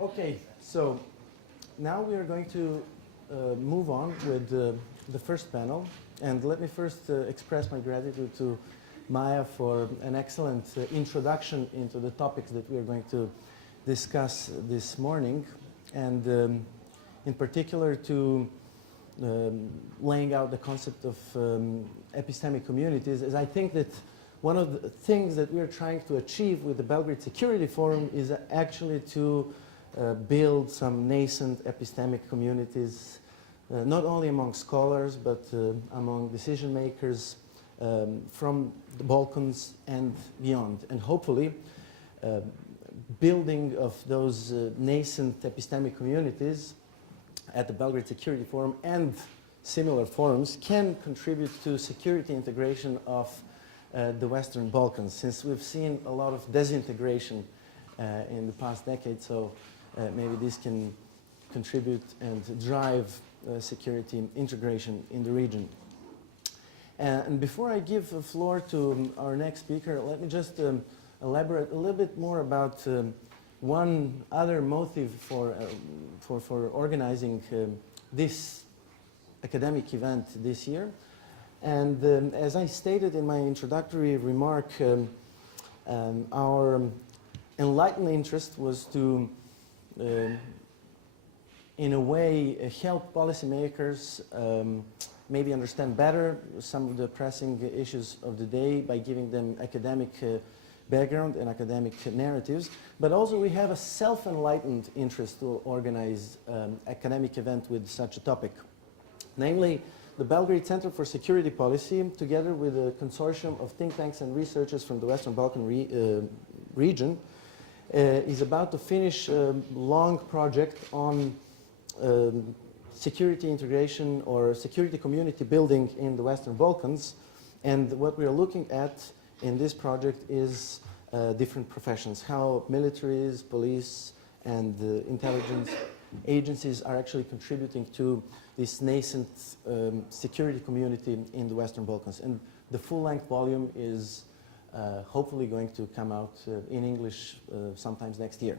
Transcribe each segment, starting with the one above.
Okay, so now we are going to move on with the first panel. And let me first express my gratitude to Maja for an excellent introduction into the topics that we are going to discuss this morning. And in particular to laying out the concept of epistemic communities, as I think that one of the things that we are trying to achieve with the Belgrade Security Forum is actually to build some nascent epistemic communities, not only among scholars, but among decision makers from the Balkans and beyond. And hopefully, building of those nascent epistemic communities at the Belgrade Security Forum and similar forums can contribute to security integration of the Western Balkans, since we've seen a lot of disintegration in the past decade, so maybe this can contribute and drive security integration in the region. And before I give the floor to our next speaker, let me just elaborate a little bit more about one other motive for organizing this academic event this year. And as I stated in my introductory remark, our enlightened interest was to, in a way, help policymakers maybe understand better some of the pressing issues of the day by giving them academic background and academic narratives. But also we have a self-enlightened interest to organize academic event with such a topic. Namely, the Belgrade Center for Security Policy, together with a consortium of think tanks and researchers from the Western Balkan region, is about to finish a long project on security integration or security community building in the Western Balkans. And what we are looking at in this project is different professions, how militaries, police, and intelligence agencies are actually contributing to this nascent security community in the Western Balkans. And the full-length volume is hopefully going to come out in English sometimes next year.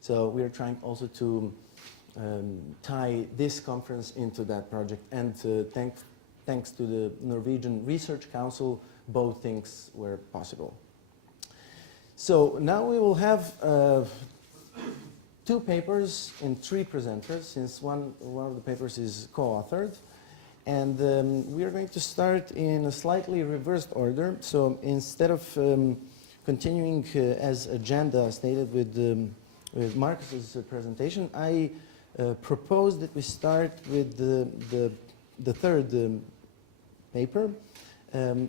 So we are trying also to tie this conference into that project. And thanks to the Norwegian Research Council, both things were possible. So now we will have two papers and three presenters, since one of the papers is co-authored. And we are going to start in a slightly reversed order. So instead of continuing as agenda stated with Marcus's presentation, I propose that we start with the third paper,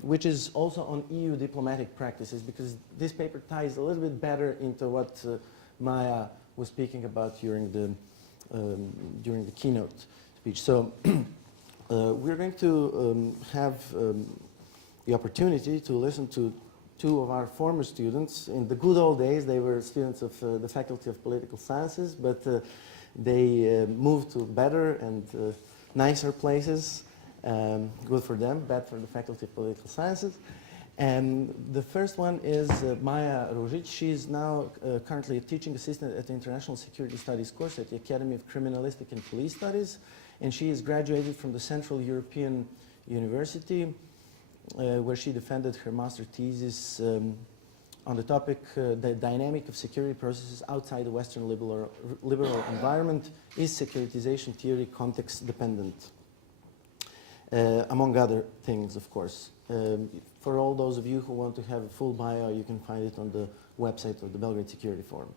which is also on EU diplomatic practices, because this paper ties a little bit better into what Maja was speaking about during the keynote speech. So we're going to have the opportunity to listen to two of our former students. In the good old days, they were students of the Faculty of Political Sciences, but they moved to better and nicer places. Good for them, bad for the Faculty of Political Sciences. And the first one is Maja Ružić. She is now currently a teaching assistant at the International Security Studies course at the Academy of Criminalistic and Police Studies. And she is graduated from the Central European University, where she defended her master thesis on the topic, the dynamic of security processes outside the Western liberal environment. Is securitization theory context dependent? Among other things, of course. For all those of you who want to have a full bio, you can find it on the website of the Belgrade Security Forum.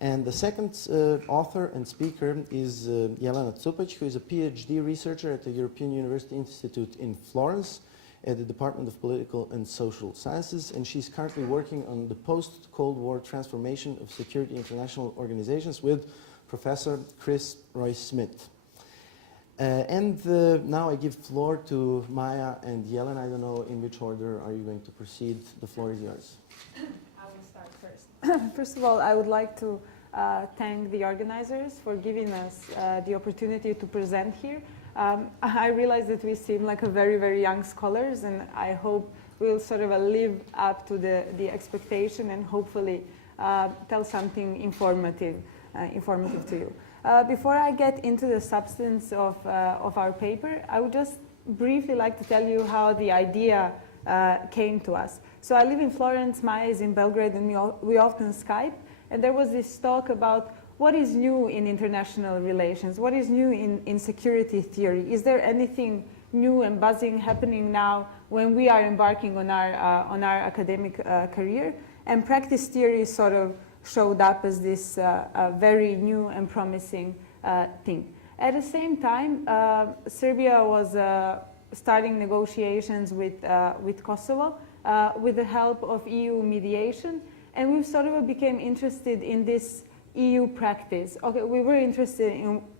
And the second author and speaker is Jelena Cupać, who is a PhD researcher at the European University Institute in Florence at the Department of Political and Social Sciences, and she's currently working on the post-Cold War transformation of security international organizations with Professor Chris Roy-Smith. Now I give floor to Maja and Jelena. I don't know in which order are you going to proceed. The floor is yours. I will start first. First of all, I would like to thank the organizers for giving us the opportunity to present here. I realize that we seem like a very, very young scholars, and I hope we'll sort of live up to the expectation and hopefully tell something informative informative to you. Before I get into the substance of our paper, I would just briefly like to tell you how the idea came to us. So I live in Florence, Maja is in Belgrade, and we often Skype. And there was this talk about what is new in international relations, what is new in security theory. Is there anything new and buzzing happening now when we are embarking on our academic career? And practice theory sort of showed up as this very new and promising thing. At the same time, Serbia was starting negotiations with Kosovo with the help of EU mediation, and we sort of became interested in this EU practice. Okay, we were interested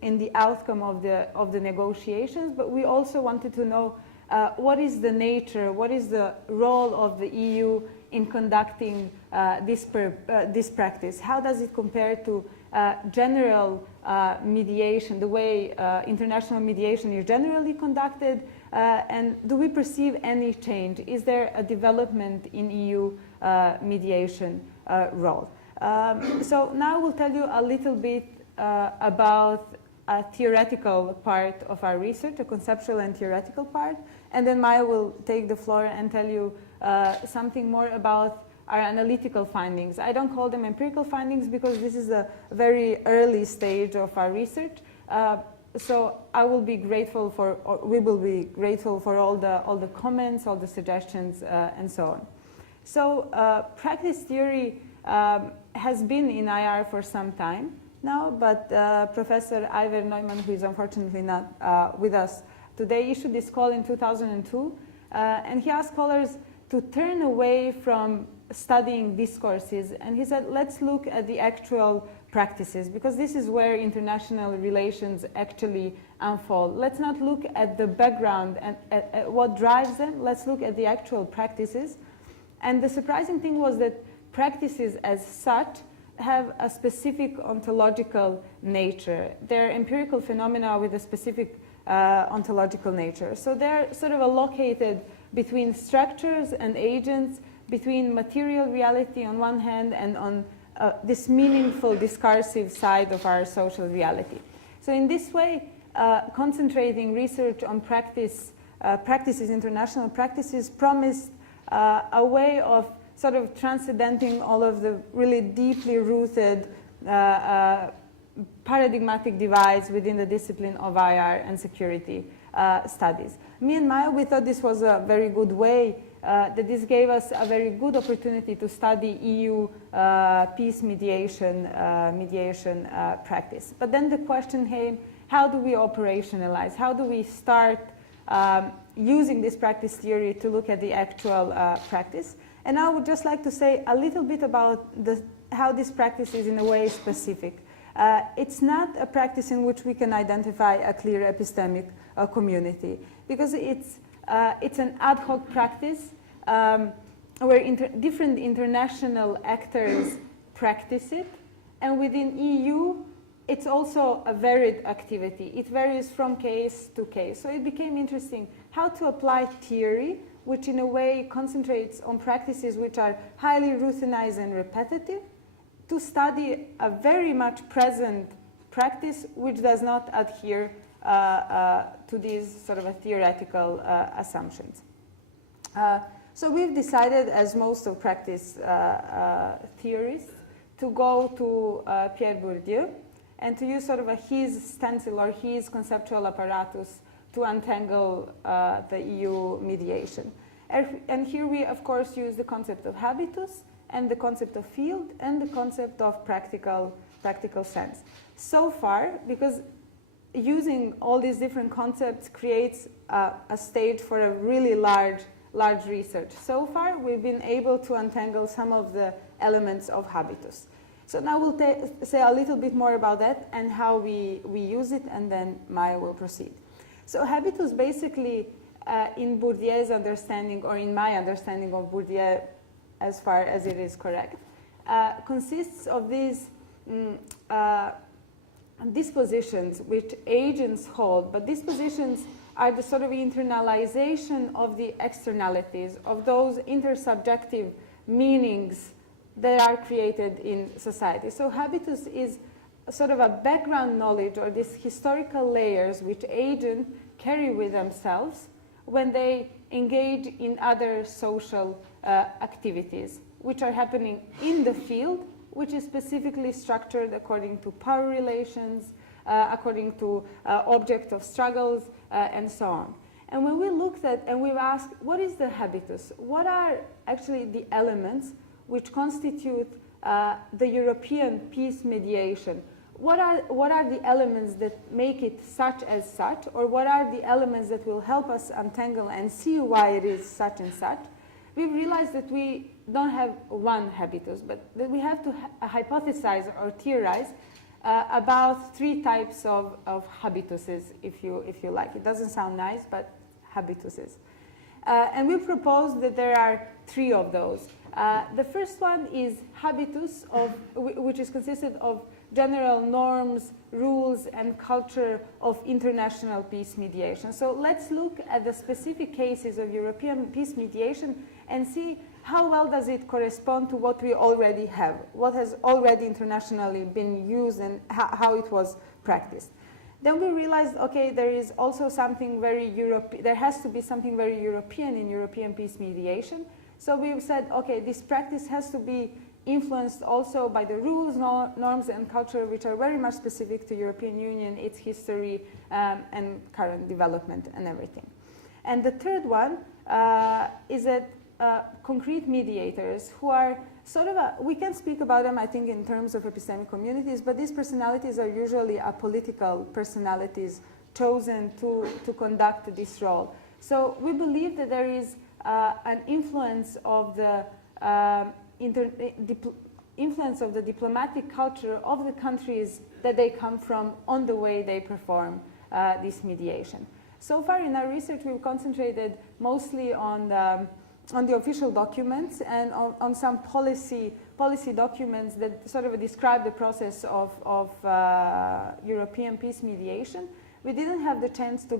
in the outcome of the negotiations, but we also wanted to know what is the nature, what is the role of the EU in conducting this practice? How does it compare to general mediation, the way international mediation is generally conducted? And do we perceive any change? Is there a development in EU mediation role? So now we'll tell you a little bit about a theoretical part of our research, a conceptual and theoretical part, and then Maja will take the floor and tell you something more about our analytical findings. I don't call them empirical findings because this is a very early stage of our research. So I will be grateful for, or we will be grateful for all the comments, all the suggestions, and so on. So practice theory has been in IR for some time now, but Professor Iver Neumann, who is unfortunately not with us today, issued this call in 2002, and he asked scholars to turn away from studying discourses, and he said, let's look at the actual practices, because this is where international relations actually unfold. Let's not look at the background and at what drives them, let's look at the actual practices. And the surprising thing was that practices as such have a specific ontological nature. They're empirical phenomena with a specific ontological nature. So they're sort of allocated between structures and agents, between material reality on one hand and on this meaningful discursive side of our social reality. So in this way, concentrating research on practices, international practices, promised a way of sort of transcendenting all of the really deeply rooted paradigmatic divides within the discipline of IR and security studies. Me and Maja, we thought this was a very good way, that this gave us a very good opportunity to study EU peace mediation practice. But then the question came, how do we operationalize? How do we start using this practice theory to look at the actual practice? And I would just like to say a little bit about how this practice is in a way specific. It's not a practice in which we can identify a clear epistemic community, because it's an ad hoc practice where different international actors practice it, and within EU, it's also a varied activity. It varies from case to case. So it became interesting how to apply theory, which in a way concentrates on practices which are highly routinized and repetitive, to study a very much present practice which does not adhere to these sort of a theoretical assumptions. So we've decided, as most of practice theorists, to go to Pierre Bourdieu and to use sort of his stencil or his conceptual apparatus to untangle the EU mediation. And here we, of course, use the concept of habitus and the concept of field and the concept of practical sense. So far, because using all these different concepts creates a stage for a really large research. So far, we've been able to untangle some of the elements of habitus. So now we'll say a little bit more about that and how we use it, and then Maja will proceed. So habitus basically, in Bourdieu's understanding, or in my understanding of Bourdieu, as far as it is correct, consists of these dispositions which agents hold, but dispositions are the sort of internalization of the externalities, of those intersubjective meanings that are created in society. So habitus is sort of a background knowledge or these historical layers which agents carry with themselves when they engage in other social activities, which are happening in the field, which is specifically structured according to power relations, according to object of struggles, and so on. And when we looked at and we've asked, what is the habitus? What are actually the elements which constitute the European peace mediation? What are the elements that make it such as such, or what are the elements that will help us untangle and see why it is such and such? We realized that we don't have one habitus, but that we have to hypothesize or theorize about 3 types of habituses, if you like. It doesn't sound nice, but habituses. And we propose that there are 3 of those. The first one is habitus, which is consisted of general norms, rules, and culture of international peace mediation. So let's look at the specific cases of European peace mediation and see how well does it correspond to what we already have, what has already internationally been used and how it was practiced. Then we realized, okay, there is also something very there has to be something very European in European peace mediation. So we said, okay, this practice has to be influenced also by the rules, norms, and culture, which are very much specific to European Union, its history, and current development and everything. And the third one is that concrete mediators who are sort of we can speak about them, I think, in terms of epistemic communities, but these personalities are usually political personalities chosen to conduct this role. So we believe that there is an influence of the influence of the diplomatic culture of the countries that they come from on the way they perform this mediation. So far in our research, we've concentrated mostly on the official documents and on some policy documents that sort of describe the process of European peace mediation. We didn't have the chance to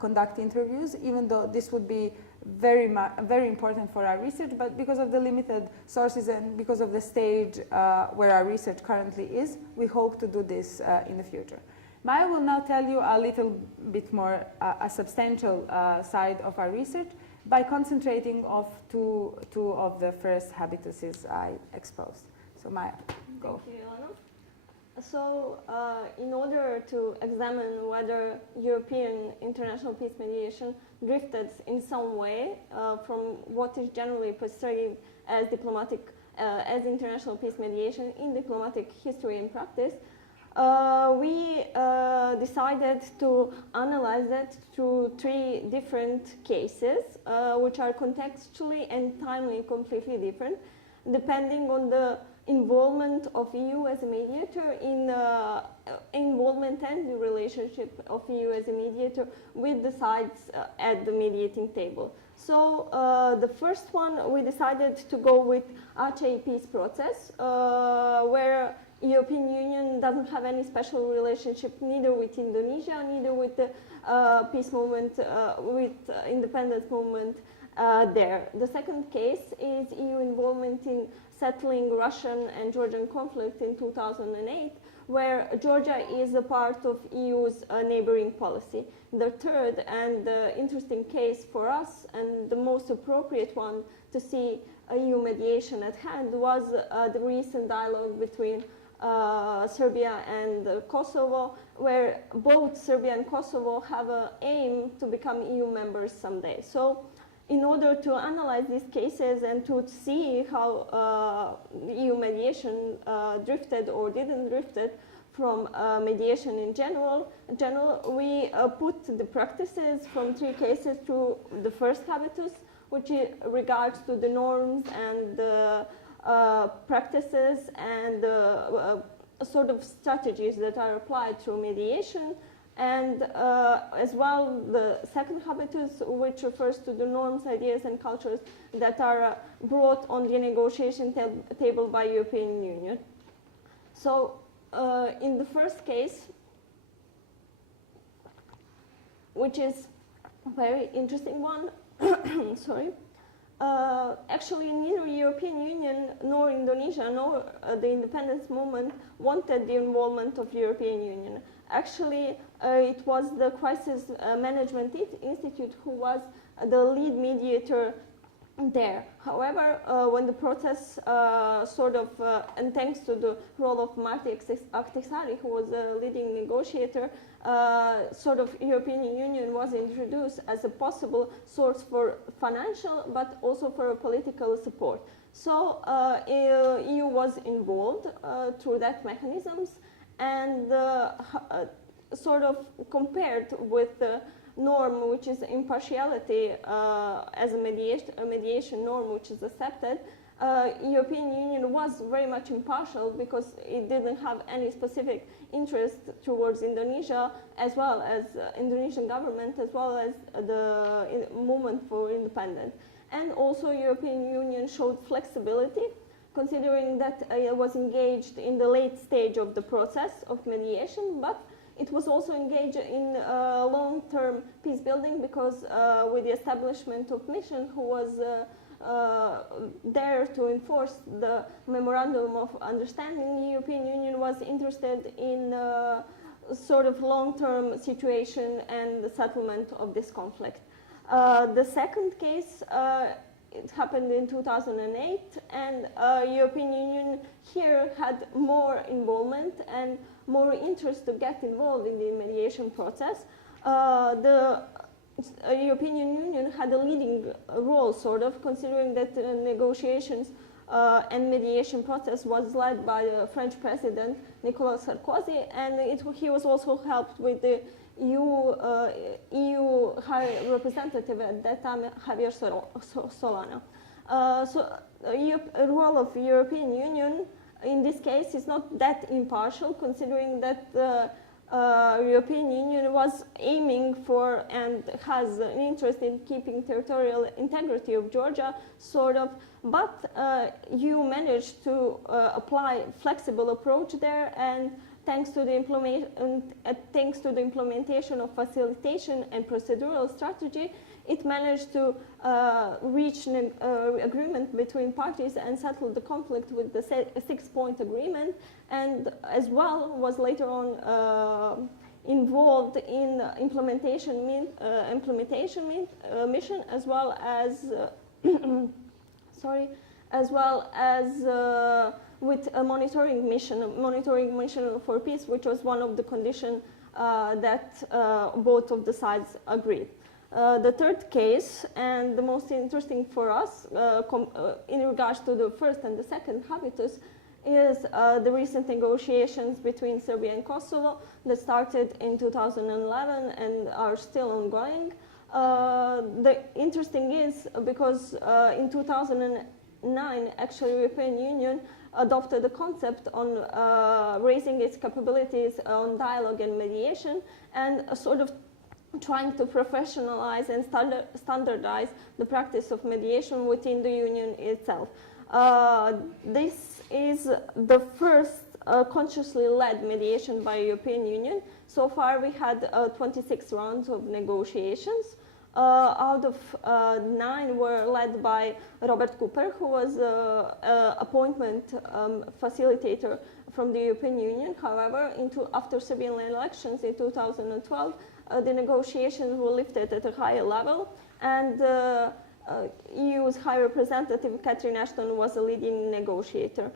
conduct interviews, even though this would be very important for our research, but because of the limited sources and because of the stage where our research currently is, we hope to do this in the future. Maya will now tell you a little bit more, a substantial side of our research by concentrating on two of the first habituses I exposed. So Maya, go. Thank you, Jelena. So, in order to examine whether European international peace mediation drifted in some way from what is generally perceived as as international peace mediation in diplomatic history and practice, we decided to analyze it through 3 different cases, which are contextually and timely completely different, depending on the involvement of EU as a mediator in involvement and the relationship of EU as a mediator with the sides at the mediating table. So the first one, we decided to go with Aceh peace process, where European Union doesn't have any special relationship neither with Indonesia, neither with the peace movement, with independence movement there. The second case is EU involvement in settling Russian and Georgian conflict in 2008, where Georgia is a part of EU's neighboring policy. The third and interesting case for us, and the most appropriate one to see EU mediation at hand, was the recent dialogue between Serbia and Kosovo, where both Serbia and Kosovo have an aim to become EU members someday. So, in order to analyze these cases and to see how EU mediation drifted or didn't drifted from mediation in general, we put the practices from 3 cases to the first habitus, which regards to the norms and the practices and sort of strategies that are applied through mediation, and as well the second habitus, which refers to the norms, ideas, and cultures that are brought on the negotiation table by European Union. So in the first case, which is a very interesting one, sorry, Actually, neither European Union nor Indonesia nor the independence movement wanted the involvement of European Union. Actually, it was the Crisis Management Institute who was the lead mediator there. However, when the process and thanks to the role of Marti Ahtisaari, who was the leading negotiator, European Union was introduced as a possible source for financial but also for political support. So EU was involved through that mechanisms and compared with the norm, which is impartiality as a mediation norm which is accepted. European Union was very much impartial because it didn't have any specific interest towards Indonesia, as well as Indonesian government, as well as the movement for independence. And also European Union showed flexibility, considering that it was engaged in the late stage of the process of mediation, but it was also engaged in long-term peace building because with the establishment of mission, who was there to enforce the memorandum of understanding, the European Union was interested in long-term situation and the settlement of this conflict. The second case, it happened in 2008, and European Union here had more involvement and more interest to get involved in the mediation process. The European Union had a leading role, considering that the negotiations and mediation process was led by the French President Nicolas Sarkozy, and he was also helped with the EU High Representative at that time, Javier Solana. The role of European Union in this case is not that impartial, considering that the European Union was aiming for and has an interest in keeping territorial integrity of Georgia, but you managed to apply flexible approach there, and thanks to the implementation of facilitation and procedural strategy, it managed to reach an agreement between parties and settle the conflict with the 6-point agreement, and as well was later on involved in implementation mission, as well as with a monitoring mission for peace, which was one of the conditions that both of the sides agreed. The third case, and the most interesting for us in regards to the first and the second habitus, is the recent negotiations between Serbia and Kosovo that started in 2011 and are still ongoing. The interesting is because in 2009, actually, European Union adopted the concept on raising its capabilities on dialogue and mediation, and trying to professionalize and standardize the practice of mediation within the Union itself. This is the first consciously led mediation by European Union. So far we had 26 rounds of negotiations. Out of 9 were led by Robert Cooper, who was appointment facilitator from the European Union. However, after Serbian elections in 2012, the negotiations were lifted at a higher level, and EU's High Representative Catherine Ashton was a leading negotiator.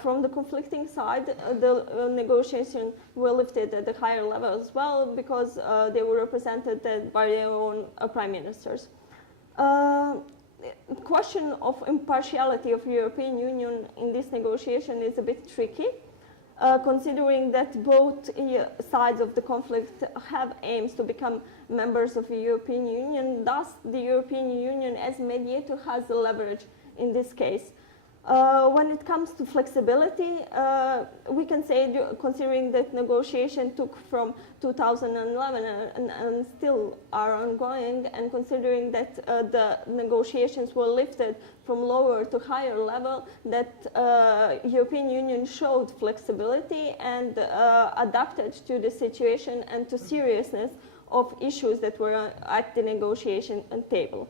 From the conflicting side, the negotiations were lifted at a higher level as well, because they were represented by their own prime ministers. The question of impartiality of European Union in this negotiation is a bit tricky, considering that both sides of the conflict have aims to become members of the European Union. Thus, the European Union as mediator has the leverage in this case. When it comes to flexibility, we can say, considering that negotiation took from 2011 and still are ongoing, and considering that the negotiations were lifted from lower to higher level, that European Union showed flexibility and adapted to the situation and to seriousness of issues that were at the negotiation table.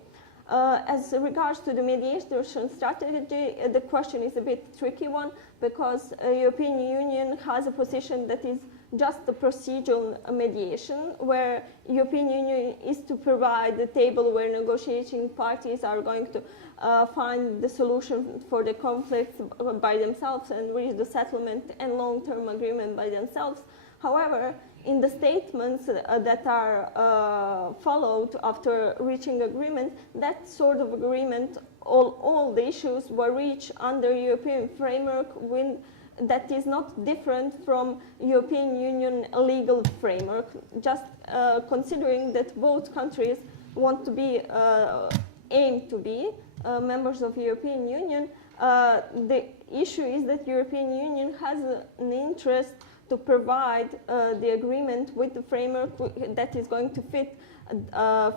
As regards to the mediation strategy, the question is a bit tricky one, because European Union has a position that is just a procedural mediation, where European Union is to provide a table where negotiating parties are going to find the solution for the conflict by themselves and reach the settlement and long-term agreement by themselves. However, in the statements that are followed after reaching agreement, that sort of agreement, all the issues were reached under European framework that is not different from European Union legal framework, just considering that both countries want to be, aim to be members of European Union. The issue is that European Union has an interest to provide the agreement with the framework that is going to fit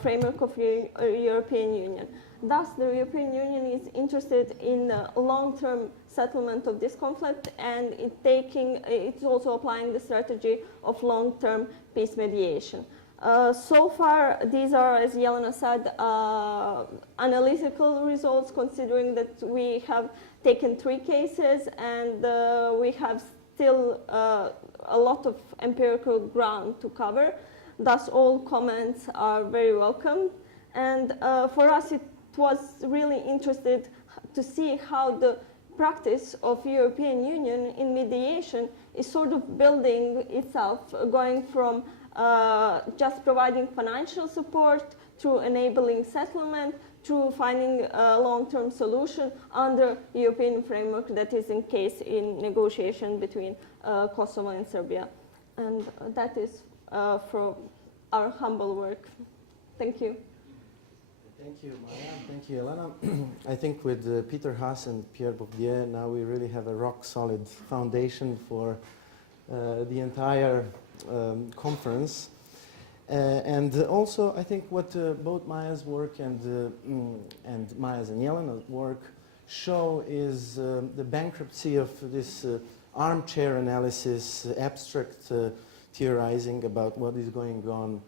framework of European Union. Thus, the European Union is interested in long-term settlement of this conflict, and it's also applying the strategy of long-term peace mediation. So far, these are, as Jelena said, analytical results, considering that we have taken 3 cases and we have still a lot of empirical ground to cover. Thus, all comments are very welcome. And for us, it was really interesting to see how the practice of European Union in mediation is sort of building itself, going from just providing financial support through enabling settlement, through finding a long-term solution under European framework that is in case in negotiation between Kosovo and Serbia. And that is from our humble work. Thank you. Thank you, Maja. Thank you, Jelena. I think with Peter Haas and Pierre Bourdieu, now we really have a rock-solid foundation for the entire conference. And also, I think what both Maja's work and Maja's and Jelena's work show is the bankruptcy of this armchair analysis, abstract theorizing about what is going on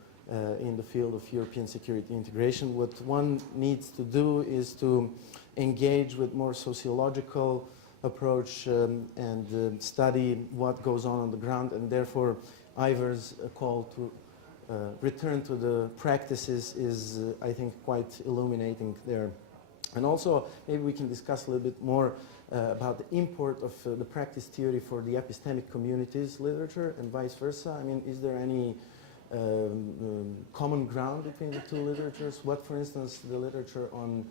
in the field of European security integration. What one needs to do is to engage with more sociological approach and study what goes on the ground, and therefore Ivor's call to return to the practices is, I think, quite illuminating there. And also, maybe we can discuss a little bit more about the import of the practice theory for the epistemic communities literature and vice versa. I mean, is there any common ground between the 2 literatures? What, for instance, the literature on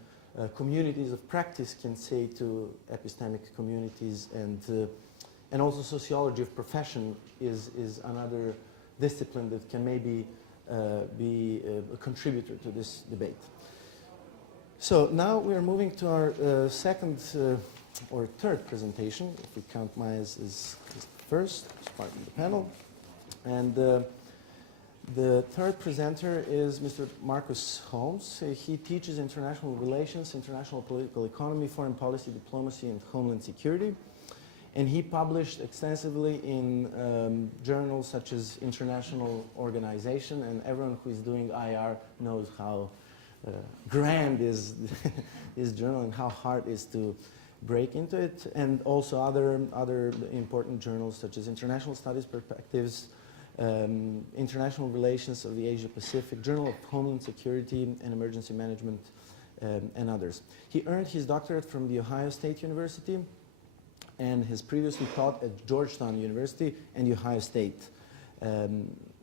communities of practice can say to epistemic communities, and also sociology of profession is another discipline that can maybe be a contributor to this debate. So now we are moving to our second or third presentation, if we count Maja's as first, part of the panel. And the third presenter is Mr. Marcus Holmes. He teaches international relations, international political economy, foreign policy, diplomacy, and homeland security. And he published extensively in journals such as International Organization, and everyone who is doing IR knows how grand is this journal and how hard it is to break into it, and also other important journals such as International Studies Perspectives, International Relations of the Asia Pacific, Journal of Homeland Security and Emergency Management, and others. He earned his doctorate from the Ohio State University and has previously taught at Georgetown University and Ohio State.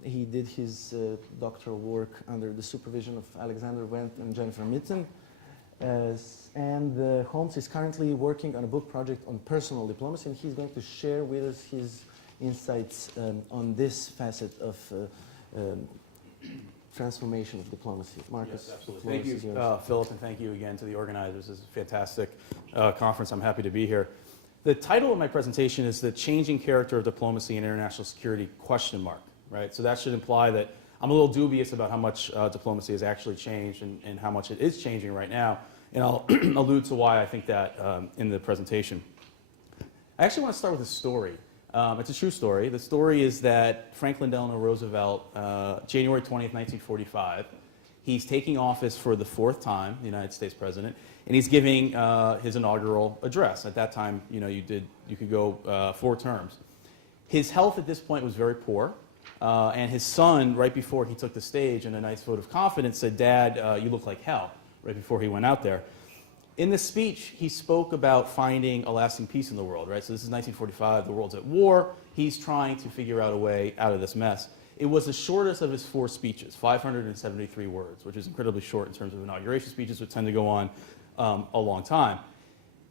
He did his doctoral work under the supervision of Alexander Wendt and Jennifer Mitten. And Holmes is currently working on a book project on personal diplomacy, and he's going to share with us his insights on this facet of transformation of diplomacy. Marcus, yes, absolutely. Thank you, Philip, and thank you again to the organizers. This is a fantastic conference. I'm happy to be here. The title of my presentation is The Changing Character of Diplomacy and International Security, ? Right? So that should imply that I'm a little dubious about how much diplomacy has actually changed and how much it is changing right now. And I'll allude to why I think that in the presentation. I actually want to start with a story. It's a true story. The story is that Franklin Delano Roosevelt, January 20th, 1945, He's taking office for the 4th time, the United States president, and he's giving his inaugural address. At that time, you know, you could go 4 terms. His health at this point was very poor, and his son, right before he took the stage in a nice vote of confidence, said, "Dad, you look like hell," right before he went out there. In this speech, he spoke about finding a lasting peace in the world, right? So this is 1945, the world's at war. He's trying to figure out a way out of this mess. It was the shortest of his 4 speeches, 573 words, which is incredibly short in terms of inauguration speeches, which tend to go on a long time.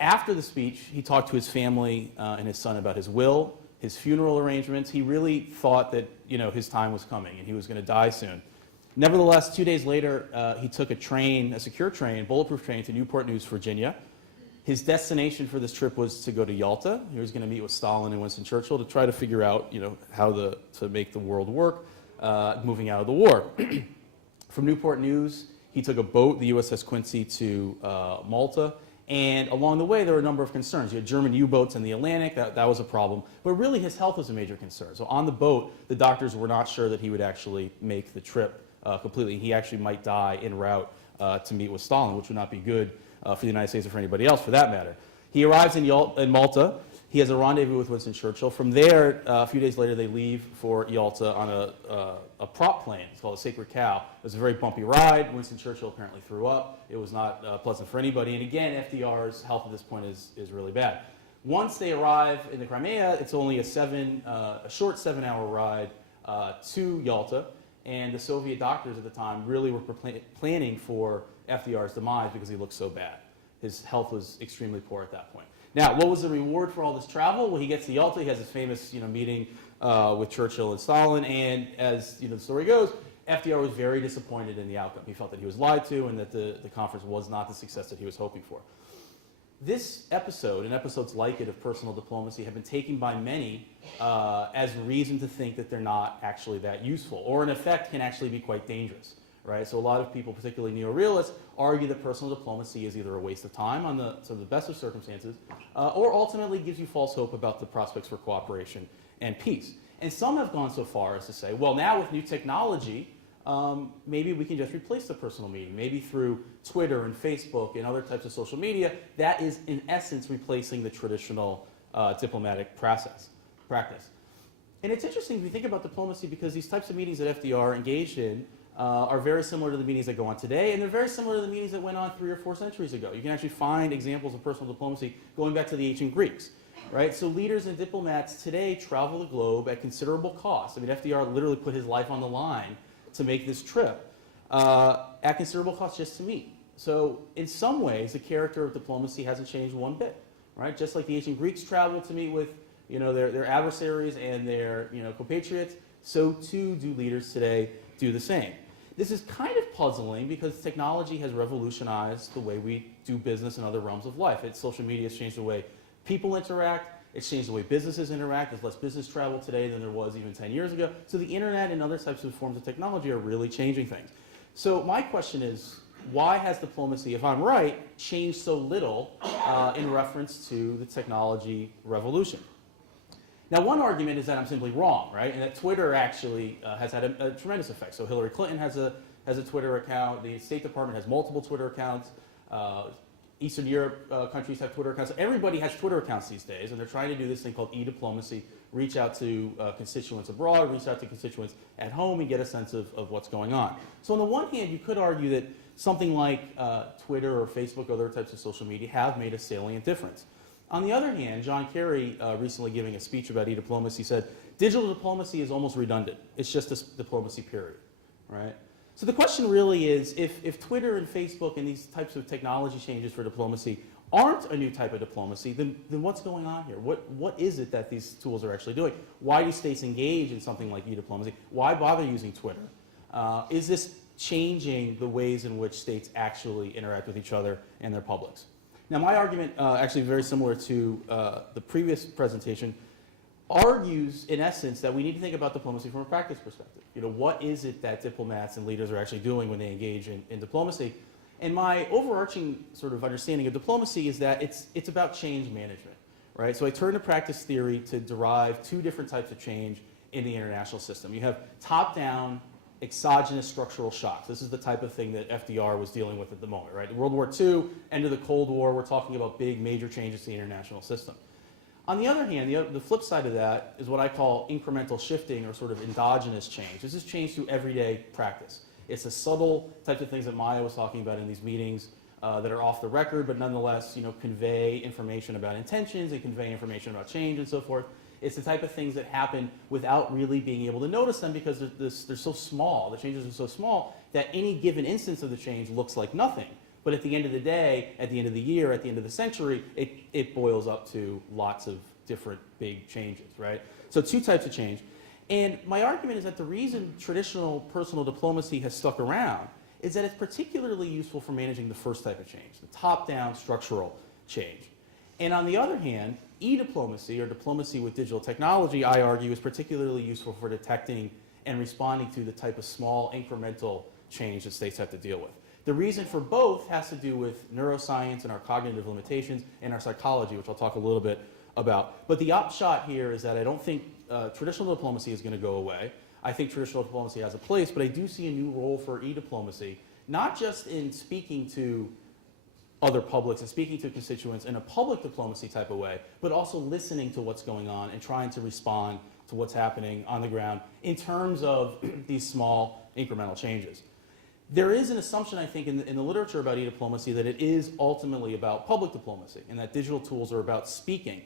After the speech, he talked to his family and his son about his will, his funeral arrangements. He really thought that, you know, his time was coming and he was going to die soon. Nevertheless, 2 days later, he took a train, a secure train, bulletproof train, to Newport News, Virginia. His destination for this trip was to go to Yalta. He was going to meet with Stalin and Winston Churchill to try to figure out, you know, how to make the world work, moving out of the war. From Newport News, he took a boat, the USS Quincy, to Malta. And along the way, there were a number of concerns. You had German U-boats in the Atlantic. That was a problem. But really, his health was a major concern. So on the boat, the doctors were not sure that he would actually make the trip completely. He actually might die en route to meet with Stalin, which would not be good for the United States or for anybody else, for that matter. He arrives in Malta. He has a rendezvous with Winston Churchill. From there, a few days later, they leave for Yalta on a prop plane. It's called a Sacred Cow. It was a very bumpy ride. Winston Churchill apparently threw up. It was not pleasant for anybody. And again, FDR's health at this point is really bad. Once they arrive in the Crimea, it's only a short 7-hour ride to Yalta. And the Soviet doctors at the time really were planning for FDR's demise because he looked so bad. His health was extremely poor at that point. Now, what was the reward for all this travel? Well, he gets to Yalta. He has his famous, you know, meeting with Churchill and Stalin. And as, you know, the story goes, FDR was very disappointed in the outcome. He felt that he was lied to and that the conference was not the success that he was hoping for. This episode, and episodes like it of personal diplomacy, have been taken by many as reason to think that they're not actually that useful, or in effect can actually be quite dangerous, right? So a lot of people, particularly neorealists, argue that personal diplomacy is either a waste of time on the best of circumstances, or ultimately gives you false hope about the prospects for cooperation and peace. And some have gone so far as to say, well, now with new technology, maybe we can just replace the personal meeting. Maybe through Twitter and Facebook and other types of social media, that is in essence replacing the traditional diplomatic practice. And it's interesting if you think about diplomacy because these types of meetings that FDR engaged in are very similar to the meetings that go on today, and they're very similar to the meetings that went on 3 or 4 centuries ago. You can actually find examples of personal diplomacy going back to the ancient Greeks. Right? So leaders and diplomats today travel the globe at considerable cost. I mean, FDR literally put his life on the line to make this trip at considerable cost just to meet. So in some ways, the character of diplomacy hasn't changed one bit, right? Just like the ancient Greeks traveled to meet with, you know, their adversaries and their, you know, compatriots, so too do leaders today do the same. This is kind of puzzling because technology has revolutionized the way we do business in other realms of life. Social media has changed the way people interact. It's changed the way businesses interact. There's less business travel today than there was even 10 years ago. So the internet and other types of forms of technology are really changing things. So my question is, why has diplomacy, if I'm right, changed so little in reference to the technology revolution? Now, one argument is that I'm simply wrong, right? And that Twitter actually has had a tremendous effect. So Hillary Clinton has a Twitter account. The State Department has multiple Twitter accounts. Eastern Europe countries have Twitter accounts. Everybody has Twitter accounts these days, and they're trying to do this thing called e-diplomacy, reach out to constituents abroad, reach out to constituents at home, and get a sense of what's going on. So on the one hand, you could argue that something like Twitter or Facebook or other types of social media have made a salient difference. On the other hand, John Kerry, recently giving a speech about e-diplomacy, said, digital diplomacy is almost redundant. It's just a diplomacy period, right? So the question really is, if Twitter and Facebook and these types of technology changes for diplomacy aren't a new type of diplomacy, then what's going on here? What is it that these tools are actually doing? Why do states engage in something like e-diplomacy? Why bother using Twitter? Is this changing the ways in which states actually interact with each other and their publics? Now, my argument, actually very similar to the previous presentation, argues, in essence, that we need to think about diplomacy from a practice perspective. You know, what is it that diplomats and leaders are actually doing when they engage in diplomacy? And my overarching sort of understanding of diplomacy is that it's about change management, right? So I turn to practice theory to derive 2 different types of change in the international system. You have top-down exogenous structural shocks. This is the type of thing that FDR was dealing with at the moment, right? World War II, end of the Cold War, we're talking about big major changes to the international system. On the other hand, the flip side of that is what I call incremental shifting or sort of endogenous change. This is change through everyday practice. It's the subtle types of things that Maya was talking about in these meetings that are off the record, but nonetheless, convey information about intentions and convey information about change and so forth. It's the type of things that happen without really being able to notice them because they're so small, the changes are so small that any given instance of the change looks like nothing. But at the end of the day, at the end of the year, at the end of the century, it boils up to lots of different big changes, right? So two types of change. And my argument is that the reason traditional personal diplomacy has stuck around is that it's particularly useful for managing the first type of change, the top-down structural change. And on the other hand, e-diplomacy, or diplomacy with digital technology, I argue, is particularly useful for detecting and responding to the type of small incremental change that states have to deal with. The reason for both has to do with neuroscience and our cognitive limitations and our psychology, which I'll talk a little bit about. But the upshot here is that I don't think traditional diplomacy is going to go away. I think traditional diplomacy has a place, but I do see a new role for e-diplomacy, not just in speaking to other publics and speaking to constituents in a public diplomacy type of way, but also listening to what's going on and trying to respond to what's happening on the ground in terms of these small incremental changes. There is an assumption, I think, in the literature about e-diplomacy that it is ultimately about public diplomacy and that digital tools are about speaking.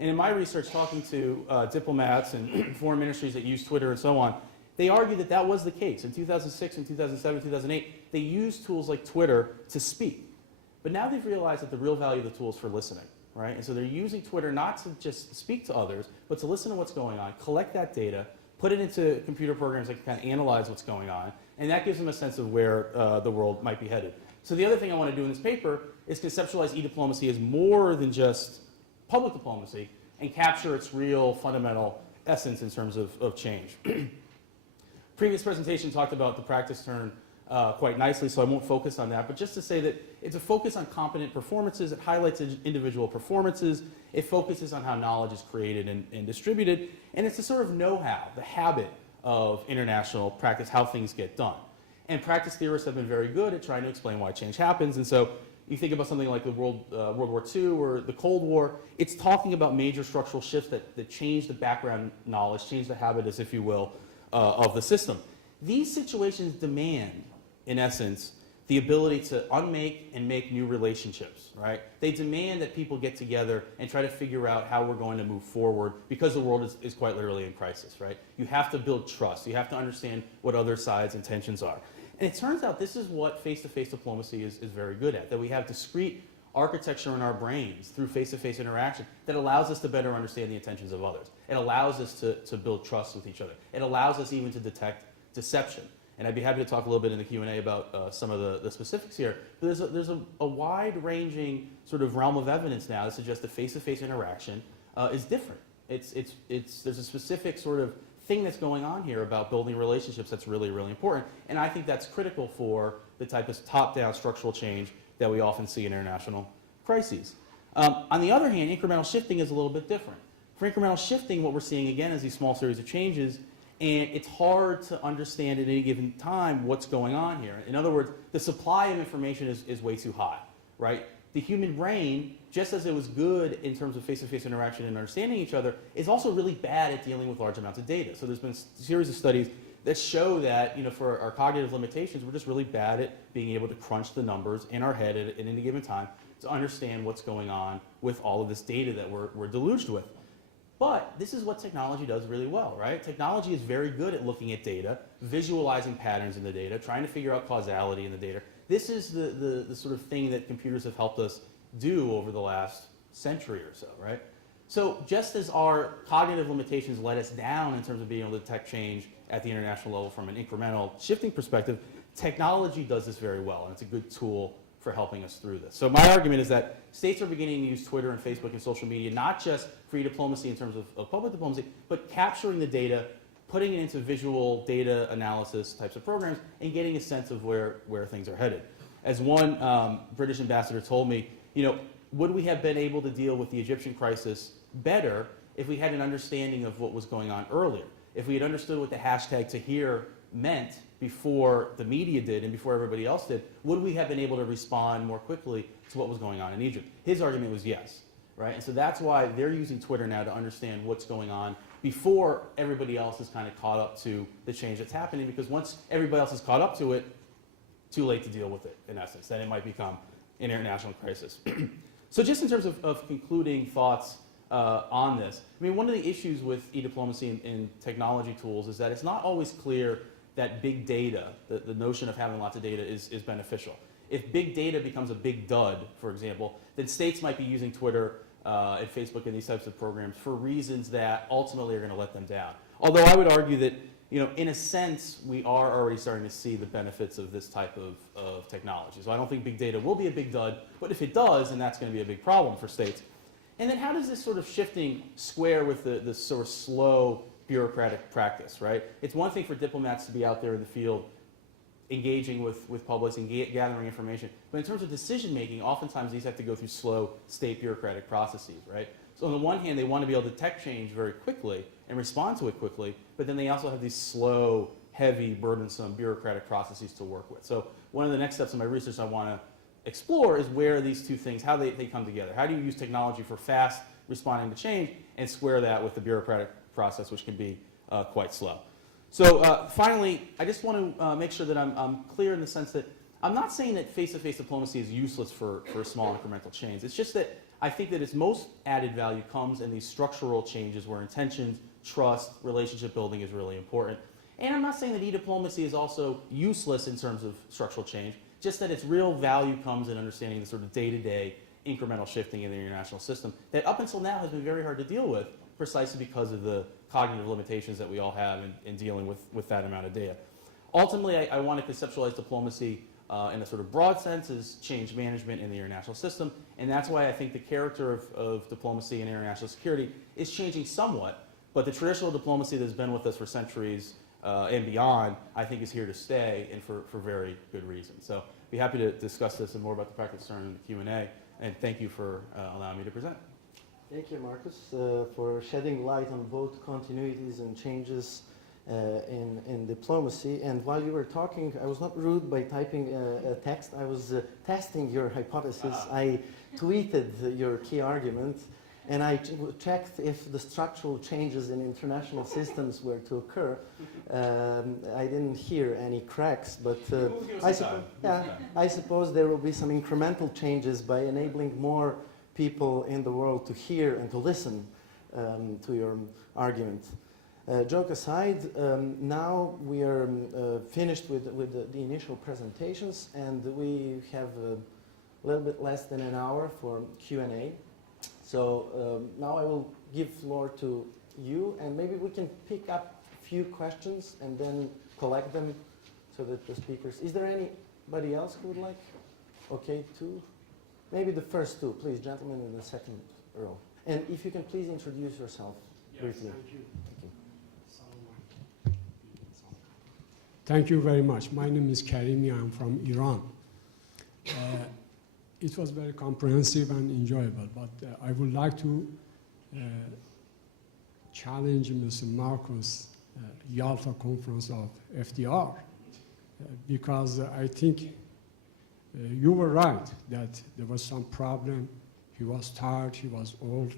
And in my research, talking to diplomats and foreign ministries that use Twitter and so on, they argue that that was the case. In 2006 and 2007, 2008, they used tools like Twitter to speak. But now they've realized that the real value of the tool is for listening, right? And so they're using Twitter not to just speak to others, but to listen to what's going on, collect that data, put it into computer programs that can kind of analyze what's going on, and that gives them a sense of where the world might be headed. So the other thing I want to do in this paper is conceptualize e-diplomacy as more than just public diplomacy and capture its real fundamental essence in terms of change. Previous presentation talked about the practice turn quite nicely, so I won't focus on that, but just to say that it's a focus on competent performances. It highlights individual performances. It focuses on how knowledge is created and distributed, and it's a sort of know-how, the habit of international practice, how things get done. And practice theorists have been very good at trying to explain why change happens, and so you think about something like the World War II or the Cold War, it's talking about major structural shifts that change the background knowledge, change the habitus, if you will, of the system. These situations demand, in essence, the ability to unmake and make new relationships, right? They demand that people get together and try to figure out how we're going to move forward because the world is quite literally in crisis, right? You have to build trust. You have to understand what other sides' intentions are. And it turns out this is what face-to-face diplomacy is very good at, that we have discrete architecture in our brains through face-to-face interaction that allows us to better understand the intentions of others. It allows us to build trust with each other. It allows us even to detect deception. And I'd be happy to talk a little bit in the Q&A about some of the specifics here. But there's a wide-ranging sort of realm of evidence now that suggests that face-to-face interaction is different. There's a specific sort of thing that's going on here about building relationships that's really, really important. And I think that's critical for the type of top-down structural change that we often see in international crises. On the other hand, incremental shifting is a little bit different. For incremental shifting, what we're seeing again is these small series of changes, and it's hard to understand at any given time what's going on here. In other words, the supply of information is way too high, right? The human brain, just as it was good in terms of face-to-face interaction and understanding each other, is also really bad at dealing with large amounts of data. So there's been a series of studies that show that, for our cognitive limitations, we're just really bad at being able to crunch the numbers in our head at any given time to understand what's going on with all of this data that we're deluged with. But this is what technology does really well, right? Technology is very good at looking at data, visualizing patterns in the data, trying to figure out causality in the data. This is the sort of thing that computers have helped us do over the last century or so, right? So just as our cognitive limitations let us down in terms of being able to detect change at the international level from an incremental shifting perspective, technology does this very well, and it's a good tool for helping us through this. So my argument is that states are beginning to use Twitter and Facebook and social media, not just for diplomacy in terms of public diplomacy, but capturing the data, putting it into visual data analysis types of programs, and getting a sense of where things are headed. As one British ambassador told me, would we have been able to deal with the Egyptian crisis better if we had an understanding of what was going on earlier? If we had understood what the hashtag #Tahir meant before the media did and before everybody else did, would we have been able to respond more quickly to what was going on in Egypt? His argument was yes, right? And so that's why they're using Twitter now to understand what's going on before everybody else is kind of caught up to the change that's happening, because once everybody else is caught up to it, too late to deal with it, in essence. Then it might become an international crisis. So just in terms of concluding thoughts on this, I mean, one of the issues with e-diplomacy and technology tools is that it's not always clear that big data, the notion of having lots of data is beneficial. If big data becomes a big dud, for example, then states might be using Twitter and Facebook and these types of programs for reasons that ultimately are going to let them down. Although I would argue that, in a sense, we are already starting to see the benefits of this type of technology. So I don't think big data will be a big dud, but if it does, then that's going to be a big problem for states. And then how does this sort of shifting square with the sort of slow bureaucratic practice, right? It's one thing for diplomats to be out there in the field engaging with publics and gathering information, but in terms of decision making, oftentimes these have to go through slow state bureaucratic processes, right? So on the one hand, they want to be able to detect change very quickly and respond to it quickly, but then they also have these slow, heavy, burdensome bureaucratic processes to work with. So one of the next steps in my research I want to explore is where these two things, how they come together. How do you use technology for fast responding to change and square that with the bureaucratic process, which can be quite slow. So finally, I just want to make sure that I'm clear in the sense that I'm not saying that face-to-face diplomacy is useless for small incremental change. It's just that I think that its most added value comes in these structural changes where intentions, trust, relationship building is really important. And I'm not saying that e-diplomacy is also useless in terms of structural change, just that its real value comes in understanding the sort of day-to-day incremental shifting in the international system that up until now has been very hard to deal with, precisely because of the cognitive limitations that we all have in dealing with that amount of data. Ultimately, I want to conceptualize diplomacy in a sort of broad sense as change management in the international system, and that's why I think the character of diplomacy and international security is changing somewhat, but the traditional diplomacy that's been with us for centuries and beyond, I think is here to stay, and for very good reason. So I'd be happy to discuss this and more about the practice during the Q&A, and thank you for allowing me to present. Thank you, Marcus, for shedding light on both continuities and changes in diplomacy. And while you were talking, I was not rude by typing a text. I was testing your hypothesis. I tweeted your key argument, and I checked if the structural changes in international systems were to occur. I didn't hear any cracks, but I suppose there will be some incremental changes by enabling more people in the world to hear and to listen to your argument. Joke aside, now we are finished with the initial presentations, and we have a little bit less than an hour for Q&A. So now I will give floor to you, and maybe we can pick up a few questions and then collect them so that the speakers... Is there anybody else who would like? Okay, two. Maybe the first two, please, gentlemen in the second row. And if you can please introduce yourself briefly. Thank you. Thank you. Thank you very much. My name is Karimi. I'm from Iran. It was very comprehensive and enjoyable, but I would like to challenge Mr. Marcus' Yalta conference of FDR, because I think you were right that there was some problem. He was tired, he was old,